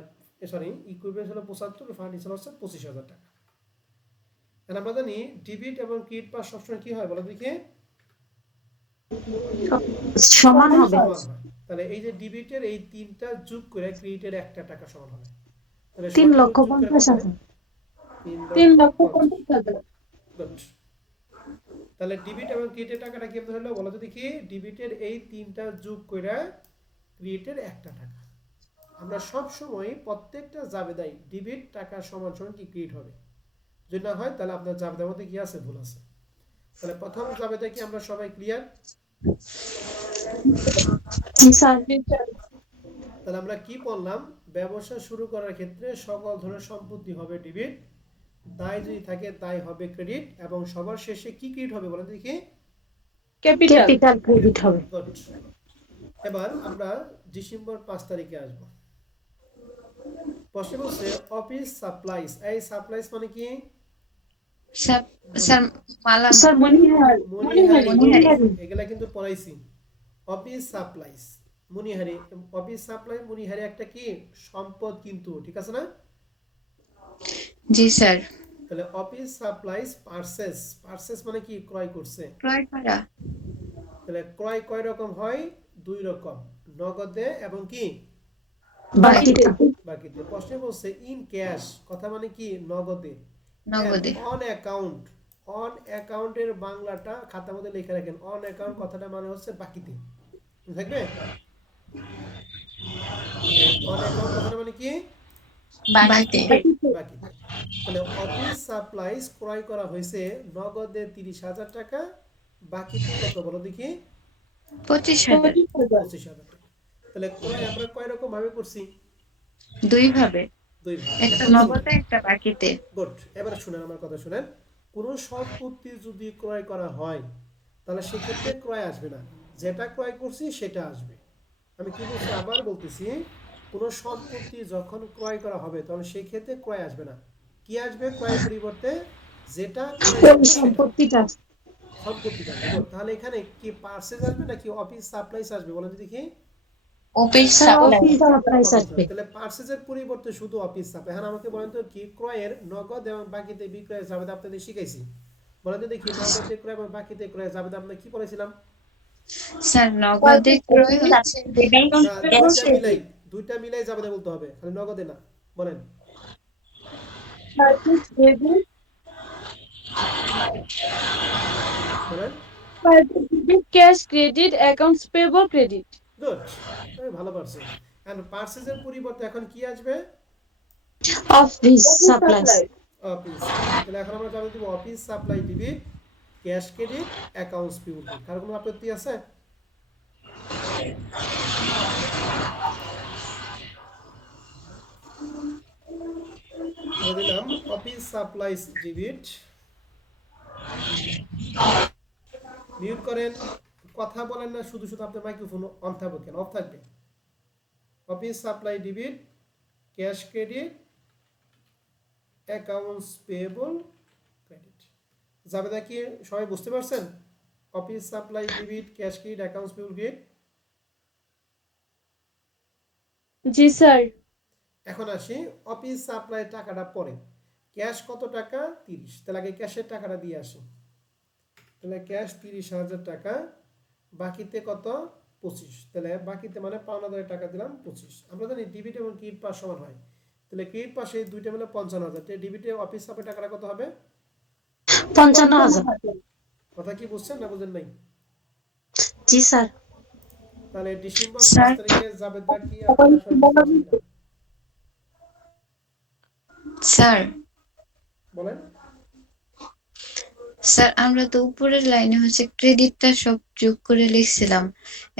সরি ইকুইপমেন্ট ছিল 75, ফার্নিচার হচ্ছে 25,000 টাকা। এখন আমরা জানি ডেবিট এবং ক্রেডিট পাস সবসময় কি হয় বলো দেখি? সমান হবে। সমান হয়। তাহলে এই যে ডেবিটের এই তিনটা যোগ করে ক্রেডিটের একটা টাকা সমান হবে। তাহলে 3,50,000। কত হয়? 3,50,000। গুড। তাহলে ডেবিট এবং ক্রেডিটের টাকাটা কি হলো বলো তো দেখি? ডেবিটের এই তিনটা যোগ করে ক্রেডিটের একটা টাকা। আমরা সব সময় প্রত্যেকটা জাবেদাই ডেবিট টাকা সমান সমান কি ক্রেডিট হবে। যদি না হয় তাহলে আপনার জাবেদার মধ্যে কি আছে, ভুল আছে। তাহলে প্রথম জাবেদা কি আমরা সবাই ক্লিয়ার? জি স্যার। জি স্যার। তাহলে আমরা কি বললাম? ব্যবসা শুরু করার ক্ষেত্রে সকল ধরনের সম্পত্তি হবে ডেবিট, দায় যদি থাকে দায় হবে ক্রেডিট, এবং সবার শেষে কি ক্রেডিট হবে বলেন দেখি? ক্যাপিটাল। ক্যাপিটাল ক্রেডিট হবে। গুড। এবার আমরা ডিসেম্বর 5 তারিখে আসবো। প্রশ্ন বলছে অফিস সাপ্লাইস। এই সাপ্লাইস মানে কি? স্যার স্যার মালামাল। স্যার মনিহার। মনিহারি। মনিহারি। এগুলা কিন্তু পড়াইছি। অফিস সাপ্লাইস, মনিহারি। অফিস সাপ্লাই, মনিহারি একটা কি সম্পদ কিন্তু, ঠিক আছে না? জি স্যার। তাহলে অফিস সাপ্লাইস পারচেস, পারচেস মানে কি ক্রয় করছে। ক্রয় করা। তাহলে ক্রয় কয় রকম হয়? দুই রকম, নগদে এবং কি বাকিতে। বাকিতে। প্রশ্নে বলছে ইন ক্যাশ, কথা মানে কি নগদে। নগদে। অন অ্যাকাউন্ট, অন অ্যাকাউন্টের বাংলাটা খাতার মধ্যে লিখে রাখেন। অন অ্যাকাউন্ট কথাটা মানে হচ্ছে বাকিতে, থাকবে। অন অ্যাকাউন্ট কথাটা মানে কি? বাকিতে। বাকিতে। তাহলে অফিস সাপ্লাইস ক্রয় করা হয়েছে নগদে 30,000 টাকা, বাকিতে কত বলো দেখি? 25,000। 25,000 টাকা। তাহলে ক্রয় আমরা কয় রকম ভাবে করছি? দুই ভাবে, দুই ভাবে। একটা এখন নগদে একটা বাকিতে। গুড। এবারে শুনেন আমার কথা শুনেন। কোন সম্পত্তি যদি ক্রয় করা হয় তাহলে সেক্ষেত্রে ক্রয় আসবে না, যেটা ক্রয় করছি সেটা আসবে। আমি কি বলছি আবার বলতেছি, কোন সম্পত্তি যখন ক্রয় করা হবে তখন সেই ক্ষেত্রে ক্রয় আসবে না। কি আসবে ক্রয়ের পরিবর্তে? যেটা ক্রয় ওই করবো সেটা, সম্পত্তিটা। সম্পত্তিটা আসবে। Good. তাহলে এখানে কি পার্সেস আসবে নাকি অফিস সাপ্লাইস আসবে বলেন তো দেখি? Office sir supply. Office supplies office আসবে। তাহলে পার্সেসের পরিবর্তে শুধু অফিস সাপ্লাই। এখন আমাকে বলেন তো কি ক্রয়ের নগদ এবং বাকিতে বিক্রয় যাবে আপনাদের শিখাইছি। বলেন তো দেখি নগদে ক্রয় এবং বাকিতে ক্রয় যাবে আমরা কি বলেছিলাম? স্যার নগদে ক্রয় হচ্ছে না, দুইটা মিলাই, দুইটা মিলাই যাবে বলতে হবে, খালি নগদে না। বলেন। Purchase debit. বলেন। Purchase debit, cash credit, accounts payable credit. Good, ভালো পারছেন। এন্ড পার্সেসের পরিবর্তে এখন কি আসবে? Office office supplies. Supply. Office supply. তাহলে এখন আমরা যাবে দিব office supply debit, cash credit, accounts payable. কার কোনো আপত্তি আছে? আমরা দিলাম অফিস সাপ্লাইস ডেবিট, মিউট করেন, কথা বলেন না, শুধু শুধু আপনার মাইক্রোফোন অন থাকবে কেন? অফ থাকবে। Office supply debit, cash credit, accounts payable, credit. জাবেদা কি সবাই বুঝতে পারছেন? Office supply debit, cash credit, accounts payable, credit. জি স্যার। এখন আসি অফিস সাপ্লাই টাকাটা পরে। ক্যাশ কত টাকা? 30। তাহলে আগে ক্যাশের টাকাটা দিয়ে আসি। তাহলে ক্যাশ 30,000 টাকা, বাকিতে কত? 25। তাহলে বাকিতে মানে পাওনাদারের টাকা দিলাম 25। আমরা জানি ডেবিট এবং ক্রেডিট পাস সমান হয়। তাহলে ক্রেডিট পাশে দুইটা মিলে 55,000। তাহলে ডেবিটে অফিস সাপ্লাই টাকাটা কত হবে? 55,000। কথা কি বুঝছেন না বুঝেন নাই? জি স্যার। তাহলে ডিসেম্বর 5 স্যার তারিখে জাবেদা কি আপনারা সবাই বুঝতে পারলেন কিনা? স্যার বলেন। স্যার আমরা তো উপরের লাইনে হচ্ছে ক্রেডিটটা সব যোগ করে লিখছিলাম,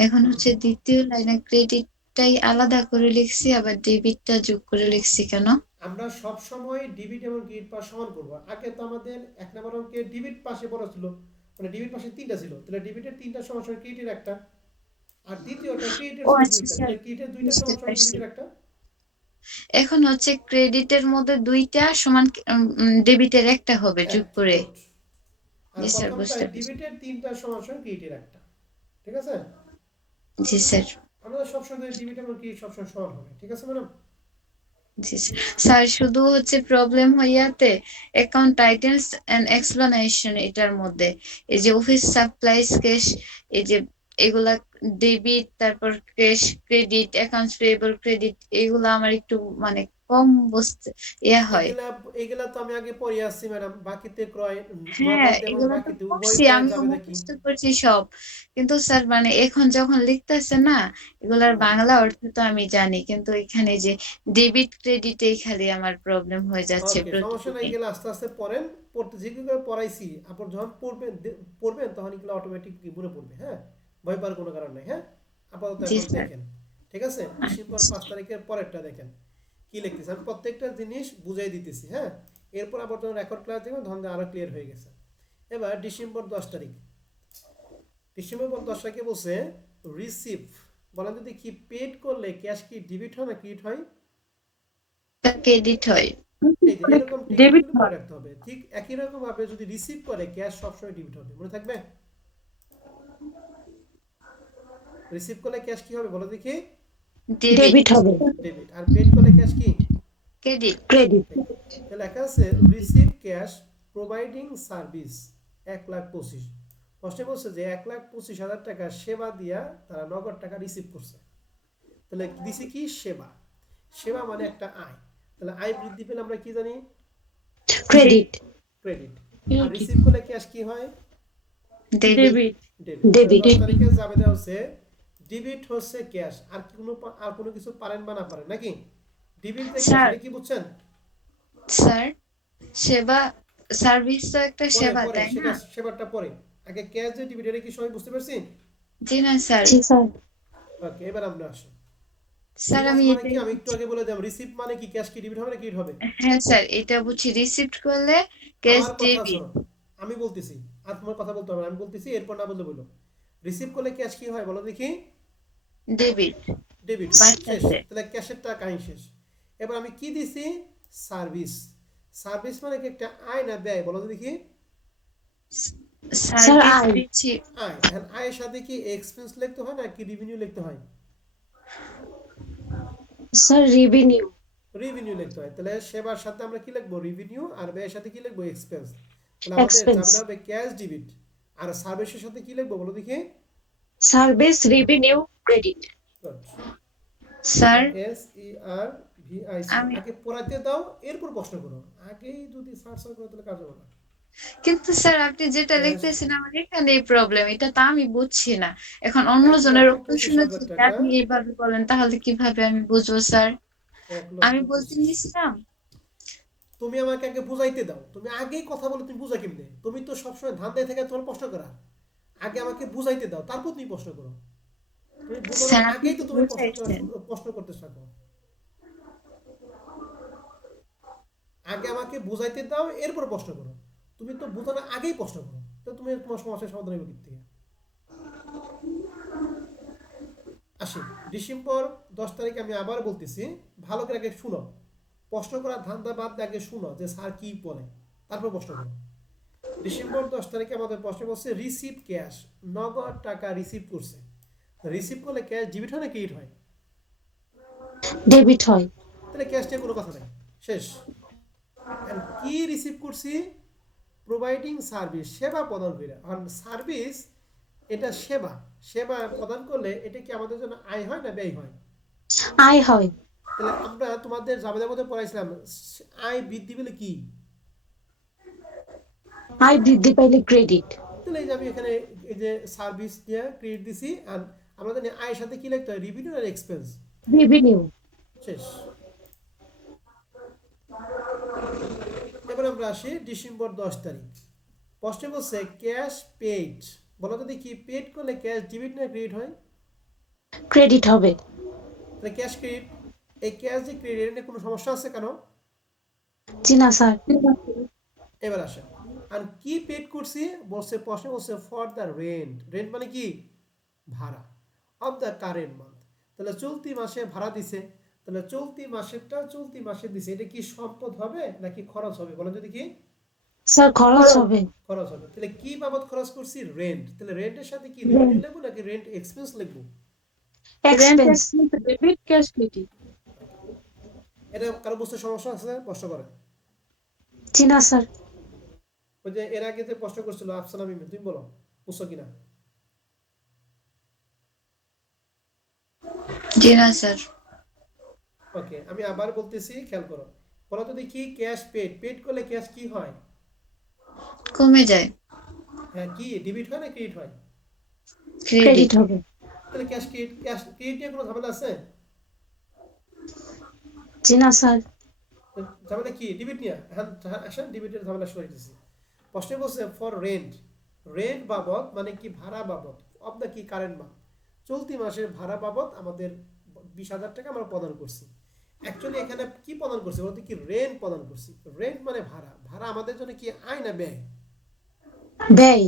এখন হচ্ছে দ্বিতীয় লাইনে ক্রেডিটটাই আলাদা করে লিখছি, আবার ডেবিটটা যোগ করে লিখছি কেন? আমরা সব সময় ডেবিট এবং ক্রেডিট পাস সমান করব। আগে তো আমাদের এক নম্বর অঙ্কে ডেবিট পাশে বড় ছিল, মানে ডেবিট পাশে 3টা ছিল। তাহলে ডেবিটের 3টা সমান সমান ক্রেডিটের একটা, আর দ্বিতীয়টা ক্রেডিটের ও ছিল আচ্ছা 2টা। স্যার, তাহলে ক্রেডিটের 2টা বুঝতে সমান সমান পারছি। ডেবিটের একটা। এখন হচ্ছে ক্রেডিটের মধ্যে 2টা সমান ডেবিটের একটা হবে যোগ করে। গুড। আর জি স্যার, প্রথমটায় বুঝতে পারছি। ডেবিটের 3টা সমান সমান ক্রেডিটের একটা। ঠিক আছে? জি স্যার। আমাদের সবসময় ডেবিট এবং ক্রেডিট সবসময় সমান হবে। ঠিক আছে ম্যাডাম? জি স্যার। স্যার শুধু হচ্ছে প্রবলেম হইয়াতে অ্যাকাউন্ট টাইটেলস এন্ড এক্সপ্লানেশন এটার মধ্যে এই যে অফিস সাপ্লাইজ ক্যাশ, এই যে এগুলা ডেবিট, তারপর cash credit, accounts payable credit, এগুলা আমার একটু মানে কম বুঝতে হয়। এগুলা এগুলা তো আমি আগে পড়ে আসছি ম্যাডাম। বাকিতে ক্রয়, হ্যাঁ, নগদ এবং এগুলো তো বাকিতে উভয় পড়ছি, ক্রয় আমিও যাবে দেখি। মুখস্থ করছি সব, কিন্তু স্যার মানে এখন যখন লিখতেছে না, এগুলার বাংলা অর্থ তো আমি জানি, কিন্তু এখানে যে ডেবিট ক্রেডিটেই খালি আমার প্রবলেম হয়ে যাচ্ছে ওকে, সমস্যা নাই। প্রতিদিনই। এগুলো আস্তে আস্তে পড়েন। পড়তে যেগুলো পড়াইছি আপনি যখন পড়বেন তখন এগুলো অটোমেটিক মনে পড়বে। হ্যাঁ, ভয় পাওয়ার কোনো কারণ নাই। হ্যাঁ, আপাতত জি এখন স্যার। দেখেন। ঠিক আছে? ডিসেম্বর 5 তারিখের পরেরটা দেখেন কি লিখতেছে। আমি প্রত্যেকটা জিনিস বুঝাই দিতেছি। হ্যাঁ, এরপর আবার যখন রেকর্ড ক্লাস দেখবেন তখন আরো ক্লিয়ার হয়ে গেছে। এবার ডিসেম্বর 10 তারিখ। ডিসেম্বর 10 তারিখে বলছে রিসিভ। বলেন যদি কি পেড করলে ক্যাশ কি ডেবিট হয় না ক্রেডিট হয়? ক্রেডিট হয়। এই যে এরকম ডেবিট টেক্সটগুলো মনে রাখতে হবে। ঠিক একই রকম ভাবে যদি রিসিভ করে ক্যাশ সবসময় ডেবিট হবে। মনে থাকবে? রিসিভ করলে ক্যাশ কি হবে বলো দেখি? ডেবিট। ডেবিট হবে। ডেবিট। আর পেড করলে ক্যাশ কি? ক্রেডিট। ক্রেডিট। তাহলে লেখা আছে রিসিভ ক্যাশ প্রোভাইডিং সার্ভিস 1,25,000। ফার্স্টে বলছে যে 1,25,000 টাকা সেবা দিয়া তারা নগদ টাকা রিসিভ করছে। তাহলে দিছে কি? সেবা। সেবা মানে একটা আয়। তাহলে আয় বৃদ্ধি পেলে আমরা কি জানি? ক্রেডিট। ক্রেডিট। আর রিসিভ করলে ক্যাশ কি হয়? ডেবিট। ডেবিট। ডেবিট। ডেবিট। 10 তারিখে যাবে দেওয়া হচ্ছে ডেবিট হচ্ছে ক্যাশ। আর কোনো কিছু পারেন বা না পারেন নাকি? ডেবিট যে ক্যাশ, স্যার, এটা কি বুঝছেন? স্যার সেবা, সার্ভিস তো একটা পরে সেবা, পরে তাই সেটা না? সেবারটা পরে। আগে ক্যাশ যে ডেবিট, এটা কি সবাই বুঝতে পারছি? জি না স্যার। জি স্যার। ওকে, এবার আমরা আসি। স্যার ক্যাশ আমি মানে কি? এটাই আমি একটু বুঝছি। আগে বলে দিলাম রিসিভ মানে কি? ক্যাশ কি ডেবিট হবে না ক্রেডিট হবে? হ্যাঁ স্যার, এটা বুঝছি, রিসিপ্ট করলে ক্যাশ আমার কথা ডেবিট। শোনো, আমি বলতেছি। আর তোমার কথা বলতে হবে না, আমি বলতেছি, এরপর না বললে বলো। রিসিভ করলে ক্যাশ কি হয় বলো দেখি? ডেবিট। ডেবিট হয়। শেষ। বাচ্চাতে তাহলে ক্যাশের টাকাই শেষ। এবার আমি কি দিছি? সার্ভিস। সার্ভিস মানে কি একটা আয় না ব্যয় বলো তো দেখি? Sir service I. দিচ্ছি। আয়। এখন আয়ের সাথে কি এক্সপেন্স লিখতে হয় না কি রেভিনিউ লিখতে হয়? Sir revenue. রেভিনিউ লিখতে হয়। তাহলে সেবার সাথে আমরা কি লিখবো? রেভিনিউ। আর ব্যয়ের সাথে কি লিখবো? এক্সপেন্স। তাহলে আমাদের এক্সপেন্স। যাবে হবে ক্যাশ ডেবিট। আর সার্ভিসের সাথে কি লিখবো বলো দেখি? Service revenue credit. Good. Sir SERVIC। আমি, আগে পড়াতে দাও, এরপর প্রশ্ন করো। আগেই যদি সার্চ করো তাহলে কাজ হবে না। কিন্তু স্যার আপনি যেটা ক্যাশ লিখতেছেন আমার এখানেই প্রবলেম, এটা তো আমি বুঝছি না। এখন অন্যজনের ওপেন 1,25,000 শুনেছি, টাকা। আপনি এইভাবে বলেন তাহলে কিভাবে আমি বুঝবো স্যার? এক লক্ষ আমি বলতে পঁচিশ নিছিলাম। তুমি আমাকে আগে বুঝাইতে দাও। তুমি আগেই কথা বলে তুমি বুঝা কেমনে? তুমি তো সবসময় ধান্দায় থেকে তোমার প্রশ্ন করা। আগে আমাকে বুঝাইতে দাও, তারপর তুমি প্রশ্ন করো। তুমি বোঝানোর স্যার আপনি আগেই তো তো তুমি বুঝাইছেন। প্রশ্ন করতে থাকো। আগে আমাকে বুঝাইতে দাও, এরপর প্রশ্ন করো। তুমি তো বোঝানোর আগেই প্রশ্ন করো। তো তুমি তোমার সমস্যার সমাধান হবে কি থেকে? আসি ডিসেম্বর 10 তারিখে আমি আবার বলতেছি, ভালো করে আগে শুনো, প্রশ্ন করার ধান্দা বাদ দিয়ে আগে শুনো যে স্যার কি বলে, তারপর প্রশ্ন করো। ডিসেম্বর 10 তারিখে আমাদের প্রশ্ন বলছে রিসিভ ক্যাশ, নগদ টাকা রিসিভ করছে। রিসিভ করলে ক্যাশ ডেবিট হয় না ক্রেডিট হয়? ডেবিট হয়। তাহলে ক্যাশ নিয়ে কোনো কথা নেই, শেষ। And কি রিসিভ করছি? প্রোভাইডিং সার্ভিস, সেবা প্রদান করে। আর সার্ভিস এটা সেবা, সেবা প্রদান করলে এটা কি আমাদের জন্য আয় হয় না ব্যয় হয়? আয় হয়। তাহলে আমরা তোমাদের জাবেদার মধ্যে পড়াইছিলাম আয় বৃদ্ধি পেলে কি? আয় বৃদ্ধি পাইলে ক্রেডিট। তাহলে এই যে আমি এখানে এই যে সার্ভিস দিয়ে ক্রেডিট দিছি, আর আমরা জানি আয়ের সাথে কি লিখতে হয়? রেভিনিউ আর এক্সপেন্স। রেভিনিউ। শেষ। এবার আমরা আসি ডিসেম্বর 10 তারিখ। প্রশ্ন বলছে ক্যাশ পেইড, বলো তো দেখি পেইড করলে ক্যাশ ডেবিট না ক্রেডিট হয়? ক্রেডিট হবে। তাহলে ক্যাশ ক্রেডিট, এই ক্যাশ যে ক্রেডিট এর কোনো সমস্যা আছে কেন? জি না স্যার। এবার আসেন, আর কি পেড করছি? বলছে প্রশ্ন বলছে ফর দ্য রেন্ট, রেন্ট মানে কি? ভাড়া, অফ দ্য কারেন্ট মান্থ। তাহলে চলতি মাসে ভাড়া দিছে, তাহলে চলতি মাসেরটা চলতি মাসে দিছে, এটা কি সম্পদ হবে নাকি খরচ হবে? বলেন যদি কি? স্যার খরচ হবে। খরচ হবে। তাহলে কি বাবদ খরচ করছি? রেন্ট। তাহলে রেন্টের সাথে কি রেভিনিউ লিখবো নাকি রেন্ট এক্সপেন্স লিখবো? Rent expense. Expense debit cash credit. এটা কারো বুঝতে সমস্যা আছে? প্রশ্ন করে। জি না স্যার। ওই যে এর আগে যে প্রশ্ন করছিল আফসানা মিমি, তুমি বলো বুঝছো কিনা? জি না স্যার। ওকে, আমি আবার বলতেছি, খেয়াল করো। বলো তো দেখি ক্যাশ পেড, পেড করলে ক্যাশ কি হয়? কমে যায়। হ্যাঁ, কি ডেবিট হয় না ক্রেডিট হয়? ক্রেডিট। ক্রেডিট হবে। তাহলে ক্যাশ ক্রেডিট, ক্যাশ ক্রেডিট নিয়ে কোনো ঝামেলা আছে? জি না স্যার। ঝামেলা কি? ডেবিট নিয়ে। হ্যাঁ আসেন ডেবিটের ঝামেলা শুরু দিতেছি। প্রশ্নে বলছে ফর রেন্ট, রেন্ট বাবদ মানে কি? ভাড়া বাবদ, অফ দ্য কি কারেন্ট মান্থ, চলতি মাসের ভাড়া বাবদ আমাদের 20,000 টাকা আমরা প্রদান করছি। অ্যাকচুয়ালি এখানে কি প্রদান করছি বলতে? কি রেন্ট প্রদান করছি। রেন্ট মানে ভাড়া, ভাড়া আমাদের জন্য কি আয় না ব্যয়? ব্যয়।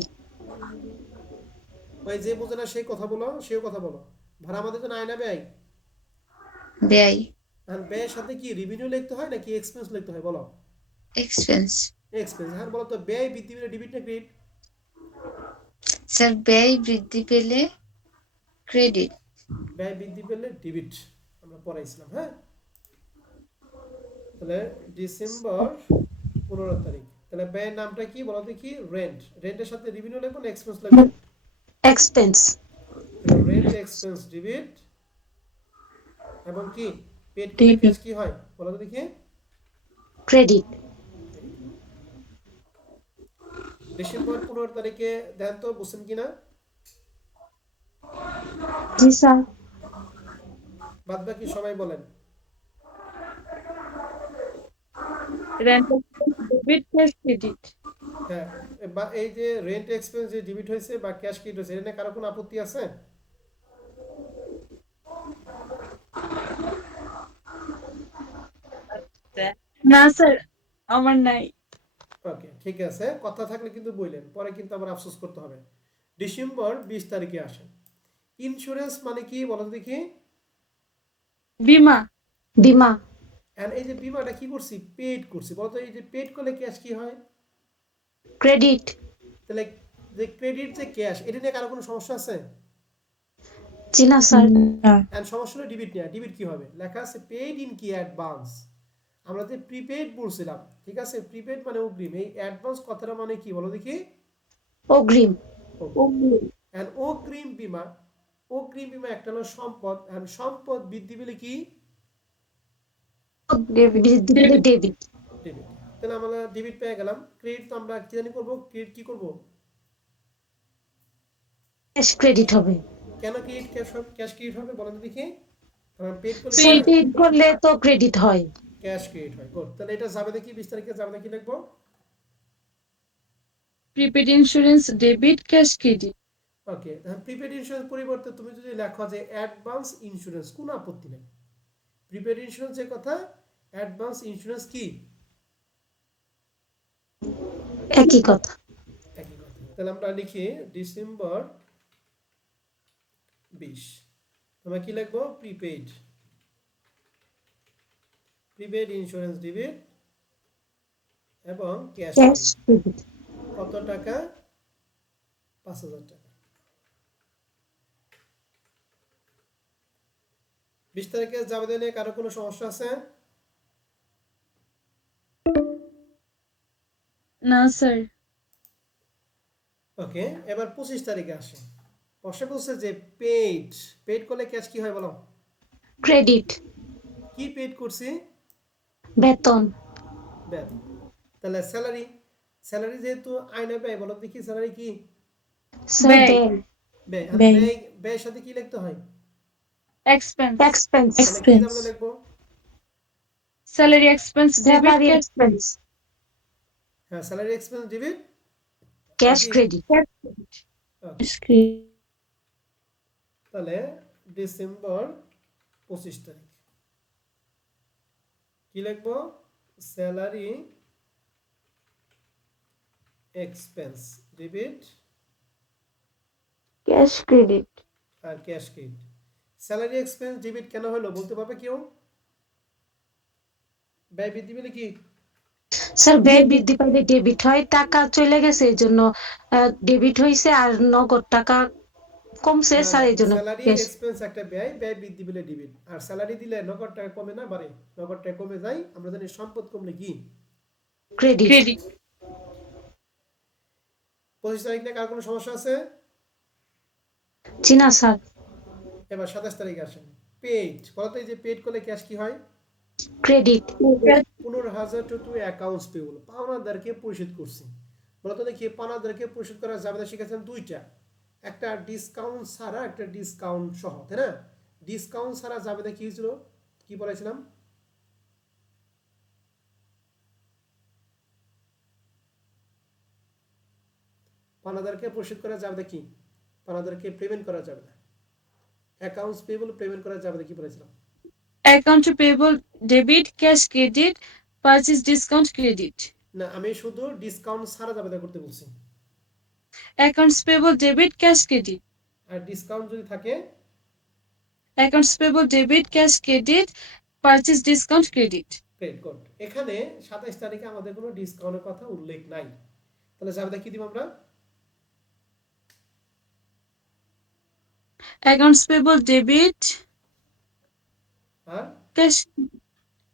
ওই যে বোঝে না সেই কথা বলো, সেও কথা বলো। ভাড়া আমাদের জন্য আয় না ব্যয়? ব্যয়। আর ব্যয়ের সাথে কি রেভিনিউ লিখতে হয় নাকি এক্সপেন্স লিখতে হয়? বলো। এক্সপেন্স। এক্সপেন্স। হ্যাঁ বলো তো ব্যয় বৃদ্ধি পেলে ডেবিট না ক্রেডিট? স্যার ব্যয় বৃদ্ধি পেলে ক্রেডিট। ব্যয় বৃদ্ধি পেলে ডেবিট, আমরা পড়াইছিলাম। হ্যাঁ, তাহলে ডিসেম্বর 15 তারিখ, তাহলে ব্যয়ের নামটা কি বলো দেখি? রেন্ট। রেন্টের সাথে রেভিনিউ লিখবো না এক্সপেন্স লিখবো? এক্সপেন্স। তাহলে রেন্ট এক্সপেন্স ডেবিট, এবং কি পেড করলে ক্যাশ কি হয় বলো তো দেখি? ক্রেডিট। ডিসেম্বর 15 তারিখে দেন তো বুঝছেন কিনা? জি স্যার। বাদ বাকি সবাই বলেন। Rent expense debit cash credit. হ্যাঁ, বা এই যে রেন্ট এক্সপেন্স যে ডেবিট হয়েছে বা ক্যাশ ক্রেডিট হয়েছে, এটা নিয়ে কারো কোনো আপত্তি আছে? না স্যার, আমার নাই। ওকে, ঠিক আছে, কথা থাকলে কিন্তু বললেন, পরে কিন্তু আবার আফসোস করতে হবে। ডিসেম্বর 20 তারিখে আসেন। ইন্স্যুরেন্স মানে কি বলো তো দেখি? বিমা। বিমা। এন্ড এই যে বিমাটা কি করছি? পেড করছি। বলো তো এই যে পেড করলে ক্যাশ কি হয়? ক্রেডিট। তাহলে যে ক্রেডিট যে ক্যাশ, এটা নিয়ে কারো কোনো সমস্যা আছে? জি না স্যার। এন্ড সমস্যা হলো ডিবিট নিয়ে। ডিবিট কি হবে? লেখা আছে পেইড ইন কি অ্যাডভান্স। আমরা যে প্রিপেইড বলছিলাম, ঠিক আছে? প্রিপেইড মানে অগ্রিম, এই অ্যাডভান্স কথাটা মানে কি বলো দেখি? অগ্রিম। এন্ড অগ্রিম বিমা, অগ্রিম বিমা একটা হলো সম্পদ, এন্ড সম্পদ বৃদ্ধি পেলে কি? বৃদ্ধি পেলে ডেবিট। ডেবিট। তাহলে আমরা ডেবিট পেয়ে গেলাম। ক্রেডিট তো আমরা কি জানি করবো? ক্রেডিট কি করবো? ক্যাশ ক্রেডিট হবে। কেন ক্রেডিট ক্যাশ ক্রেডিট হবে বলেন তো দেখি? কারণ পেড করলে স্যার পেড করলে তো ক্রেডিট হয়। ক্যাশ ক্রেডিট হয়। গুড। তাহলে এটা যাবে দেখি 20 তারিখে যাবে দেখি লিখবো? Prepaid insurance debit cash credit. Okay, prepaid insurance পরিবর্তে তুমি যদি লেখো যে অ্যাডভান্স ইন্স্যুরেন্স, কোনো আপত্তি নেই। প্রিপেড ইন্স্যুরেন্সের কথা, অ্যাডভান্স ইন্স্যুরেন্স কি? একই কথা। একই কথা। তাহলে আমরা লিখি ডিসেম্বর 20। আমরা কি লিখবো? প্রিপেইড ইন্স্যুরেন্স ডেবিট এবং ক্যাশ ক্যাশ ক্রেডিট। ক্রেডিট। কত টাকা? 5,000 টাকা। 20 তারিখে জাবেদা নিয়ে কারো কোনো সমস্যা আছে? না স্যার। ওকে, এবার 25 তারিখে আসে। প্রশ্ন বলছে যে পেইড করলে ক্যাশ কি হয় বলো? ক্রেডিট। কি পেইড করছি? বেতন। বেতন। তাহলে স্যালারি যেহেতু আইনে ব্যয়, বলো দেখি স্যালারি কি? স্যার ব্যয়। ব্যয়। ব্যয়। আর ব্যয়। ব্যয়ের সাথে কি লিখতে হয়? এক্সপেন্স। এক্সপেন্স। তাহলে কি Expense. জাবেদা লিখবো? Salary expense debit salary cash expense. হ্যাঁ, স্যালারি এক্সপেন্স ডেবিট ক্যাশ কি? ক্রেডিট। ক্রেডিট। Okay, Script. তাহলে ডিসেম্বর 25 তারিখ কি লিখবো? Salary expense debit cash credit. আর cash credit. Salary expense debit কেন হলো বলতে পারবে কেউ? ব্যয় বৃদ্ধি পেলে কি? স্যার ব্যয় বৃদ্ধি পাইলে ডেবিট হয়, টাকা চলে গেছে এই জন্য ডেবিট হয়েছে, আর নগদ টাকা কমছে না স্যার না, এই জন্য স্যালারি ক্যাশ। এক্সপেন্স একটা ব্যয় বৃদ্ধি পেলে ডেবিট। আর স্যালারি দিলে নগদ টাকা কমে না বাড়ে? নগদ টাকা কমে যায়। আমরা জানি সম্পদ কমলে কি? ক্রেডিট। ক্রেডিট। 25 তারিখ নিয়ে কার কোনো সমস্যা আছে? জি না স্যার। এবার 27 তারিখে আসেন। পেইড, বলতে যে পেইড করলে ক্যাশ কি হয়? ক্রেডিট। 15,000 টু অ্যাকাউন্টস পেবল, পাওনাদারকে পরিশোধ করছি। বলতো দেখি পাওনাদারকে পরিশোধ করার জাবেদা শিখেছেন দুইটা, একটা ডিসকাউন্ট ছাড়া, একটা ডিসকাউন্ট সহ, তাই না? ডিসকাউন্ট ছাড়া জাবেদা কি হয়েছিল, কি বলেছিলাম? পাওনাদারকে পরিশোধ করা জাবেদা কি? পাওনাদারকে পেমেন্ট করা যাবে না। অ্যাকাউন্টস পেবল পেমেন্ট করা জাবেদা কি বলেছিলাম? Account payable debit cash credit purchase discount credit. না, আমি শুধু ডিসকাউন্ট ছাড়া জাবেদা করতে বলছি। Accounts payable debit cash credit. আর ডিসকাউন্ট যদি থাকে? Accounts payable debit cash credit purchase discount credit. Credit code. এখানে 27 তারিখে আমাদের কোনো ডিসকাউন্টের কথা উল্লেখ নাই, তাহলে জাবেদা কি দিব আমরা? অ্যাকাউন্টস পেয়েবল ডেবিট আর cash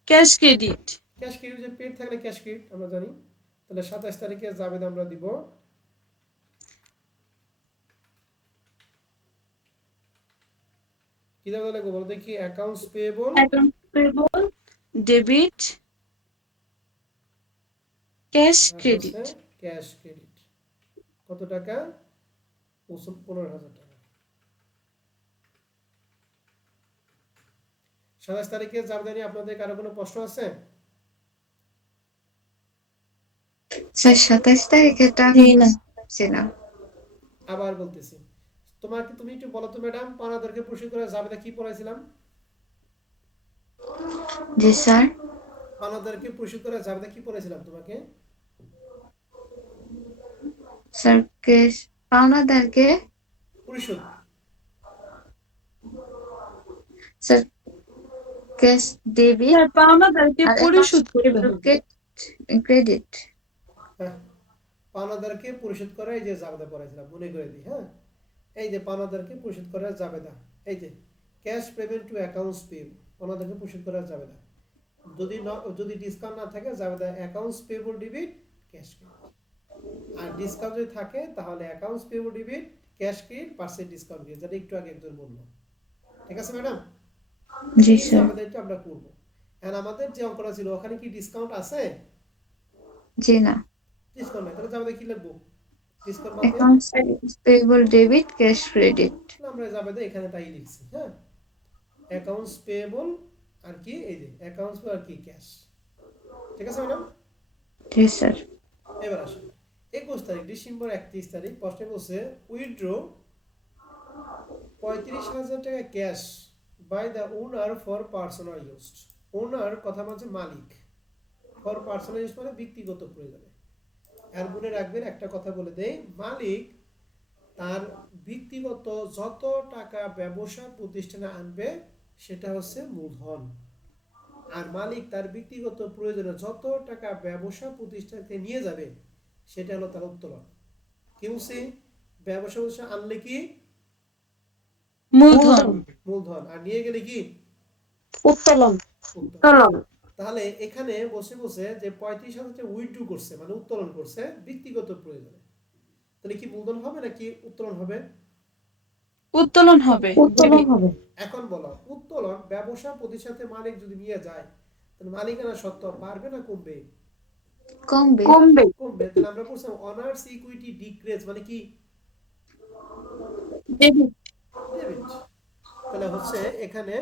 cash credit. Cash credit, যে পেড থাকলে ক্যাশ ক্রেডিট আমরা জানি। তাহলে 27 তারিখে জাবেদা আমরা দিব কি জাবেদা লিখবো বলো দেখি? Accounts payable accounts payable debit cash credit. Cash credit. কত টাকা? 15,000 টাকা। 27 তারিখে জাবেদা নিয়ে আপনাদের কারো কোনো প্রশ্ন আছে? স্যার 27 তারিখেটা আমি জি না। বুঝতে পারছি না। আবার বলতেছি, তুমি একটু বলো তো ম্যাডাম, পাওনাদারকে পরিশোধ করার জাবেদা কি পড়াইছিলাম? জি স্যার। পাওনাদারকে পরিশোধ করার জাবেদা কি পড়াইছিলাম তোমাকে? স্যার ক্যাশ পাওনাদারকে পরিশোধ। স্যার ক্যাশ ডেবিট স্যার পাওনাদারকে আর পরিশোধ করতে হবে। ক্রেডিট। হ্যাঁ, পাওনাদারকে পরিশোধ করা, এই যে জাবেদা পড়াইছিলাম, মনে করে দিই। হ্যাঁ, এই যে পাওনাদারকে পরিশোধ করার জাবেদা, এই যে cash payment to accounts payable, পাওনাদারকে পরিশোধ করার জাবেদা। যদি ডিসকাউন্ট না থাকে জাবেদা accounts payable debit cash credit. আর ডিসকাউন্ট যদি থাকে তাহলে accounts payable debit cash credit percent discount দিয়ে, যেটা একটু আগে একজন বললো। ঠিক আছে ম্যাডাম? জি এই স্যার। জাবেদাটা আমরা করব। আর আমাদের যে অঙ্কটা ছিল ওখানে কি ডিসকাউন্ট আছে? জি না। ডিসকাউন্ট নাই, তাহলে জাবেদা কি লিখবো? ডিসকাউন্ট বাদ দিয়ে accounts payable debit cash credit. আমরা জাবেদা এখানে তাই লিখছি। হ্যাঁ, অ্যাকাউন্টস পেয়েবল আর কি, এই যে অ্যাকাউন্টস আর কি ক্যাশ। ঠিক আছে ম্যাডাম? জি স্যার। এবার আসুন 21 তারিখ, ডিসেম্বর 31 তারিখ। প্রশ্নে বলছে উইথড্র 35,000 টাকা cash by the owner for personal use. Owner কথা বলছে মালিক, ফর পার্সোনাল ইউজ মানে ব্যক্তিগত প্রয়োজনে। আর মনে রাখবেন একটা কথা বলে দেই, মালিক তার ব্যক্তিগত যত টাকা ব্যবসা প্রতিষ্ঠানে আনবে সেটা হচ্ছে মূলধন, আর মালিক তার ব্যক্তিগত প্রয়োজনে যত টাকা ব্যবসা প্রতিষ্ঠানকে নিয়ে যাবে সেটা হলো তার উত্তোলন। কি বলছি? ব্যবসা প্রতিষ্ঠান আনলে কি মূলধন। মূলধন, আর নিয়ে গেলে কি উত্তোলন। উত্তোলন। তাহলে এখানে বসে বসে যে 35,000 উইথড্র করছে মানে উত্তোলন করছে ব্যক্তিগত প্রয়োজনে, তাহলে কি মূলধন হবে নাকি উত্তোলন হবে? উত্তোলন হবে। উত্তোলন হবে। এখন বলো, উত্তোলন ব্যবসা প্রতিষ্ঠানে মালিক যদি নিয়ে যায় তাহলে মালিকানা সত্ত্ব বাড়বে না কমবে? কমবে। কমবে। তাহলে আমরা বলছিলাম অনার্স ইকুইটি ডিক্রিজ মানে কি? ডেবিট। ডেবিট। তাহলে হচ্ছে এখানে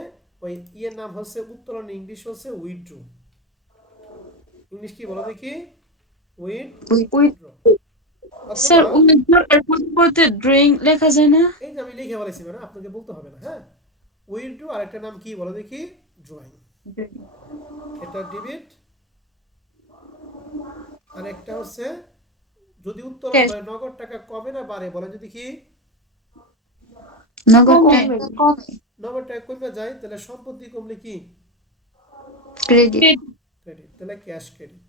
ওই ইয়ের নাম হচ্ছে উত্তোলন, ইংলিশ হচ্ছে উইথড্র। ইংলিশ কি বলো দেখি? উইথড্র। স্যার অথবা উইথড্র এর পরিবর্তে ড্রয়িং লেখা যায় না? এই যে আমি লিখে বলেছি মানে আপনাকে বলতে হবে না। হ্যাঁ, উইথড্র আর একটা নাম কি বলো দেখি? ড্রয়িং। এটা ডেবিট, আর একটা হচ্ছে যদি উত্তোলন Cash। হয় নগদ টাকা কমে না বাড়ে বলে যদি কি? নগদ কমবে। টাকা কমে। নগদ টাকা কমে যায় তাহলে সম্পত্তি কমলে কি? ক্রেডিট। ক্রেডিট। তাহলে ক্যাশ ক্রেডিট।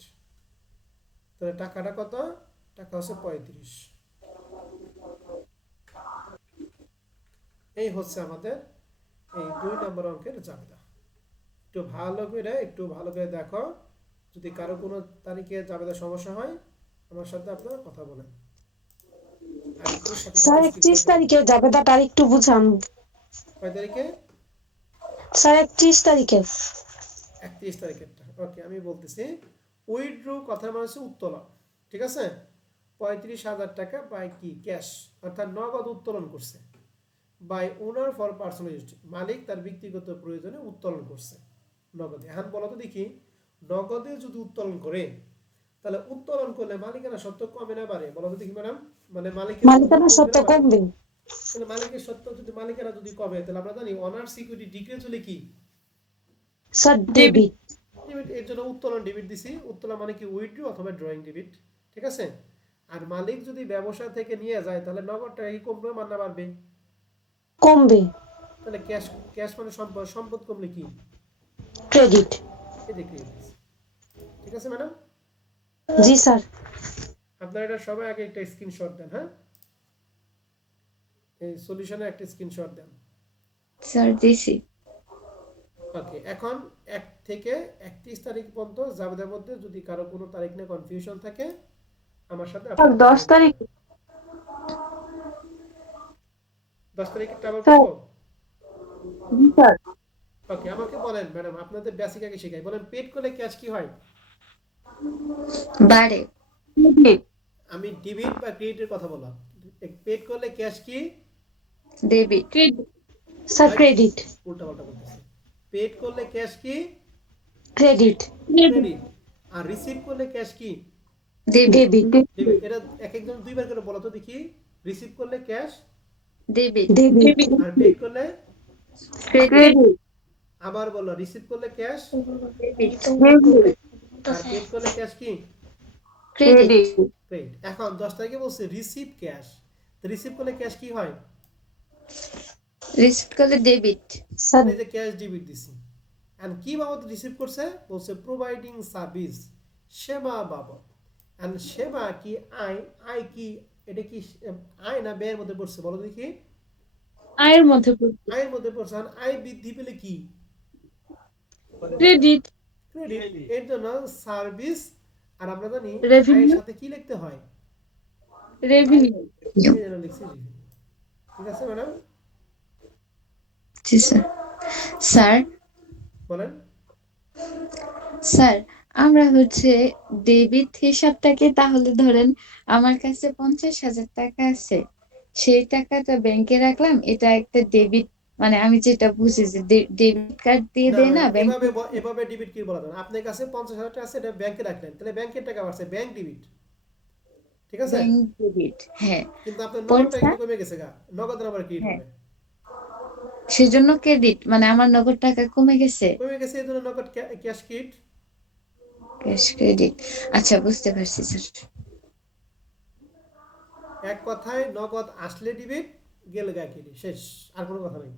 তাহলে টাকাটা কত? টাকা হচ্ছে 35। এই হচ্ছে আমাদের এই 2 নম্বর অঙ্কের জাবেদা। একটু ভালো করে দেখো, যদি কারো কোনো তারিখে জাবেদা সমস্যা হয় আমার সাথে আপনারা কথা বলেন। আর একটু সাথে স্যার সাথে skip 31 করবেন। তারিখে জাবেদাটা একটু বুঝান। কয় তারিখে? স্যার 31 তারিখে। 31 তারিখেরটা ওকে আমি বলতেছি। উইথড্র কথার মানে হচ্ছে উত্তোলন, ঠিক আছে? 35,000 টাকা বাই কি? ক্যাশ, অর্থাৎ নগদ উত্তোলন করছে। By owner for personal use, মালিক তার ব্যক্তিগত প্রয়োজনে উত্তোলন করছে নগদে। এখন বলো তো দেখি, নগদে যদি উত্তোলন করে তাহলে উত্তোলন করলে মালিকানা সত্ত্ব কমে না বাড়ে? বলো তো দেখি ম্যাডাম। মানে মালিকানা সত্ত্ব কমবে। তাহলে মালিকের সত্ত্ব যদি মালিকানা যদি কমে তাহলে আমরা জানি অনার্স ইকুইটি ডিক্রিজ হলে কি? Sir debit. ডেবিট। এর জন্য উত্তোলন ডেবিট দিছি। উত্তোলন মানে কি? উইথড্র অথবা ড্রয়িং ডেবিট, ঠিক আছে? আর মালিক যদি ব্যবসা থেকে নিয়ে যায় তাহলে নগদ টাকা কি কমবে না বাড়বে? কমবে। তাহলে ক্যাশ, ক্যাশ মানে সম্পদ, সম্পদ কমলে কি? ক্রেডিট। এই যে ক্রেডিট। ঠিক আছে ম্যাডাম? জি স্যার। আপনারা এটা সবাই আগে একটা স্ক্রিনশট দেন। হ্যাঁ, এই সলিউশনে একটা স্ক্রিনশট দেন। স্যার দিছি। ওকে, এখন 1 থেকে 31 তারিখ পর্যন্ত জাবেদার মধ্যে যদি কারো কোনো তারিখ নিয়ে কনফিউশন থাকে আমার সাথে স্যার 10 তারিখ। 10 তারিখে ট্রাভেল স্যার। করব। জি স্যার। ওকে, আমাকে বলেন ম্যাডাম, আপনাদের বেসিক আগে শেখাই। বলেন পেড করলে ক্যাশ কি হয়? বাড়ে। ডেবিট। আমি ডেবিট বা ক্রেডিটের কথা বললাম। পেড করলে ক্যাশ কি? ডেবিট। ক্রেডিট। Sir credit. উল্টা পাল্টা বলতেছি। পেড করলে ক্যাশ কি? ক্রেডিট। ক্রেডিট। আর রিসিভ করলে ক্যাশ কি? ডেবিট। ডেবিট। ডেবিট। এটা এক একজন দুইবার করে বলো তো দেখি। রিসিভ করলে ক্যাশ, ডেবিট। ডেবিট। আর পেড করলে? ক্রেডিট। ক্রেডিট। আবার বলো, রিসিভ করলে ক্যাশ, ডেবিট। আর পেড করলে ক্যাশ কি? ক্রেডিট। ক্রেডিট। এখন 10 তারিখে বলছে রিসিভ ক্যাশ, তো রিসিভ করলে ক্যাশ কি হয়? রিসিভ করলে ডেবিট। স্যার এই যে ক্যাশ ডেবিট দিছি। এন্ড কি বাবদ রিসিভ করছে? বলছে প্রোভাইডিং সার্ভিস, সেবা বাবদ। এন্ড সেবা কি? আয়। আয় কি? এটা কি আয় না ব্যয়ের মধ্যে পড়ছে বলো দেখি? আয়ের মধ্যে পড়ছে। আয়ের মধ্যে পড়ছে। আর আয় বৃদ্ধি পেলে কি? ক্রেডিট। ক্রেডিট। এর জন্য সার্ভিস, আর আমরা জানি Revenue। আয়ের সাথে কি লিখতে হয়? রেভিনিউ। এই জন্য লিখছি revenue। ঠিক আছে ম্যাডাম? জি স্যার। স্যার বলেন। স্যার আমরা হচ্ছে ডেবিট হিসাবটাকে তাহলে ধরেন আমার কাছে 50,000 টাকা আছে, সেই টাকাটা ব্যাংকে রাখলাম, এটা একটা ডেবিট, মানে আমি যেটা বুঝি যে ডেবিট কার্ড দিয়ে না দেয় না ম্যাডাম, ব্যাংক। এভাবে ডেবিট কি বলা যায় না। আপনার কাছে 50,000 টাকা আছে, এটা ব্যাংকে রাখলেন, তাহলে ব্যাংকের টাকা বাড়ছে, ব্যাংক ডেবিট। ঠিক আছে? ব্যাংক ডেবিট, হ্যাঁ। কিন্তু আপনার নগদ টাকা পয়সা, কিন্তু কমে গেছে গা, নগদ আবার ক্রেডিট হ্যাঁ, হবে। সেজন্য ক্রেডিট, মানে আমার নগদ টাকা কমে গেছে। কমে গেছে এই জন্য নগদ ক্যাশ ক্রেডিট। Cash credit. আচ্ছা বুঝতে পারছি স্যার। এক কথায় নগদ আসলে ডেবিট, গেলে ক্রেডিট, শেষ, আর কোনো কথা নেই।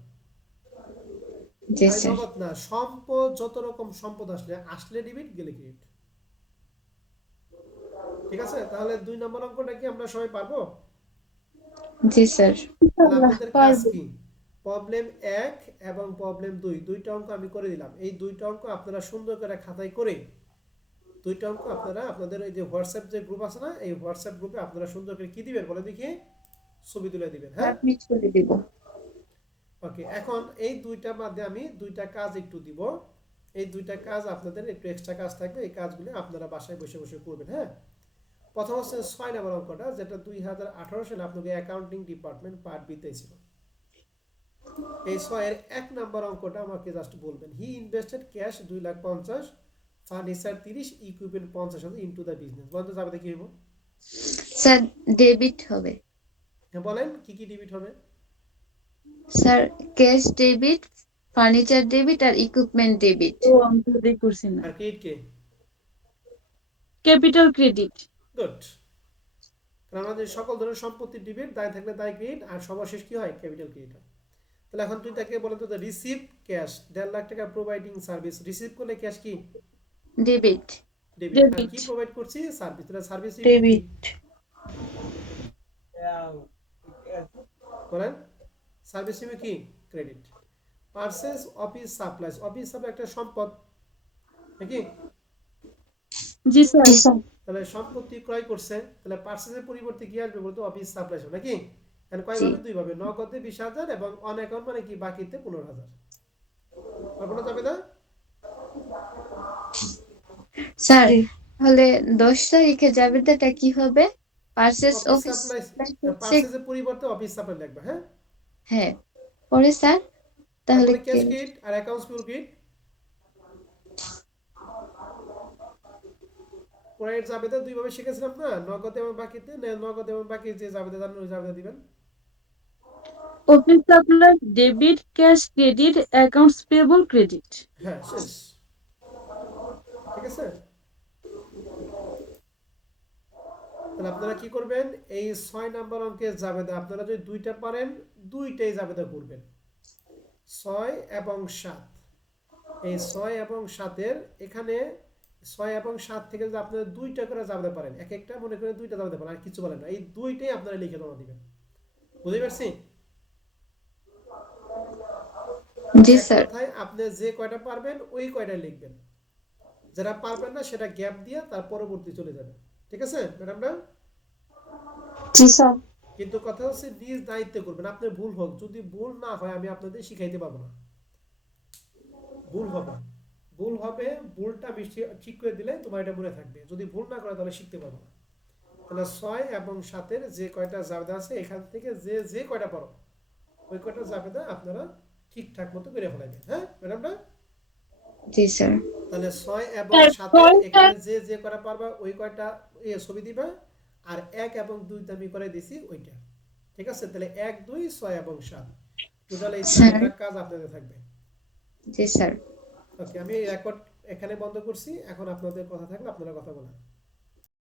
জি খালি স্যার। নগদ না, সম্পদ, যত রকম সম্পদ আসলে ডেবিট, গেলে ক্রেডিট। ঠিক আছে, তাহলে 2 নম্বর অঙ্কটা কি আমরা সবাই পারবো? জি স্যার। তাহলে ইনশাআল্লাহ আপনাদের কাজ পারবো। কি? প্রবলেম 1 এবং প্রবলেম 2, দুইটা অঙ্ক আমি করে দিলাম। এই দুইটা অঙ্ক আপনারা সুন্দর করে খাতায় করে, দুইটা অঙ্ক আপনারা আপনাদের এই যে হোয়াটসঅ্যাপ যে গ্রুপ আছে না, এই হোয়াটসঅ্যাপ গ্রুপে আপনারা সুন্দর করে কি দিবেন বলে দেখি, ছবি তুলে দিবেন। হ্যাঁ, সাবমিট করে দিব। ওকে। এখন এই দুইটার মধ্যে আমি দুইটা কাজ একটু দিব। এই দুইটা কাজ আপনাদের একটু এক্সট্রা কাজ থাকবে, এই কাজগুলো আপনারা বাসায় বসে বসে করবেন। হ্যাঁ, প্রথম হচ্ছে 6 নম্বর অঙ্কটা, যেটা 2018 সালে আপনাকে অ্যাকাউন্টিং ডিপার্টমেন্ট পার্ট বিতে ছিল। এই 6 এর 1 নম্বর অঙ্কটা আমাকে জাস্ট বলবেন। He invested cash 2,50,000, furniture 30, equipment 50,000 into the business. বলতে যাবে কি হইব? স্যার ডেবিট হবে। হ্যাঁ, বলেন কি কি ডেবিট হবে? Sir cash debit, furniture debit আর ইকুইপমেন্ট ডেবিট। ও আমি তো দেই করছি না। আর ক্রেডিট কে? Capital credit. গুড। কারণ আমাদের সকল ধরনের সম্পত্তির ডেবিট, দায় থাকলে দায় ক্রেডিট, আর সর্বশেষ কি হয়? ক্যাপিটাল ক্রেডিট হয়। তাহলে এখন তুই তাকে বলে তো, রিসিভ ক্যাশ 1.5 লাখ টাকা প্রোভাইডিং সার্ভিস। রিসিভ করলে ক্যাশ কি? ডেবিট। ডেবিট। আর কি ডেবিট। প্রোভাইড করছি? সার্ভিস। তাহলে সার্ভিস কি? ডেবিট। বলেন, সার্ভিস কি? Credit. Purchase office supplies, office supply একটা সম্পদ নাকি? জি স্যার। জি স্যার। তাহলে সম্পত্তি ক্রয় করছে, তাহলে পারচেজের পরিবর্তে কি আসবে বলতো? অফিস সাপ্লাইজ নাকি? এখানে কয় জি। ভাবে? 2 ভাবে, নগদে 20,000 এবং অন অ্যাকাউন্ট মানে কি বাকিতে 15,000। কল্পনা যাবে না? স্যার জি। তাহলে 10 তারিখে জাবেদাটা কি হবে? পারচেজ অফিস অফিস সাপ্লাইজ, হচ্ছে। পারচেজের পরিবর্তে অফিস সাপ্লাই লিখবা। হ্যাঁ, হ্যাঁ পরে স্যার তাহলে তারপরে ক্যাশ কি? ক্রেডিট আর অ্যাকাউন্টস পিওর ক্রেডিট। ক্রেডিট জাবেদা 2 ভাবে শিখেছিলাম না, নগদ এবং বাকিতে। নগদ এবং বাকি যে জাবেদা জানেন ওই জাবেদা দিবেন। Office supply debit, cash credit, accounts payable credit. হ্যাঁ, শেষ। ঠিক আছে, তাহলে আপনারা কি করবেন? এই 6 নাম্বার অঙ্কের জাবেদা আপনারা যদি দুইটা পারেন, দুইটাই জাবেদা করবেন, 6 এবং 7। এই 6 এবং 7-এর এখানে 6 এবং 7 থেকে যদি আপনারা দুইটা করে জাবেদা পারেন, এক একটা মনে করেন দুইটা জাবেদা পারেন, আর কিছু বলেন না, এই দুইটাই আপনারা লিখে জমা দিবেন। বুঝতে পারছি? জি এক স্যার। কথায় আপনি যে কয়টা পারবেন ওই কয়টা লিখবেন, যারা পারবেন না সেটা গ্যাপ দিয়ে তার পরবর্তী চলে যাবে। ঠিক আছে ম্যাডামরা? জি স্যার। কিন্তু কথা হচ্ছে নিজ দায়িত্বে করবেন। আপনার ভুল হোক, যদি ভুল না হয় আমি আপনাদের শিখাইতে পারবো না। ভুল হবে, ভুল হবে, ভুলটা আমি ঠিক করে দিলে তোমার এটা মনে থাকবে। যদি ভুল না করে তাহলে শিখতে পারবো না। তাহলে 6 এবং 7-এর যে কয়টা জাবেদা আছে এখান থেকে যে যে কয়টা পারো ওই কয়টা জাবেদা আপনারা ঠিকঠাক মতো করে ফেলাইবেন। হ্যাঁ ম্যাডামরা? জি স্যার। তাহলে 6 এবং 7-এর এখানে যে যে কয়টা পারবা ওই কয়টা ছবি দিবা, আর 1 এবং 2 আমি করে দিছি ওইটা। ঠিক আছে, তাহলে 1, 2, 6 এবং 7 টোটাল এই স্যার। 4টা কাজ আপনাদের থাকবে। জি স্যার। ওকে, আমি রেকর্ড এখানে বন্ধ করছি। এখন আপনাদের কথা থাকলে আপনারা কথা বলেন।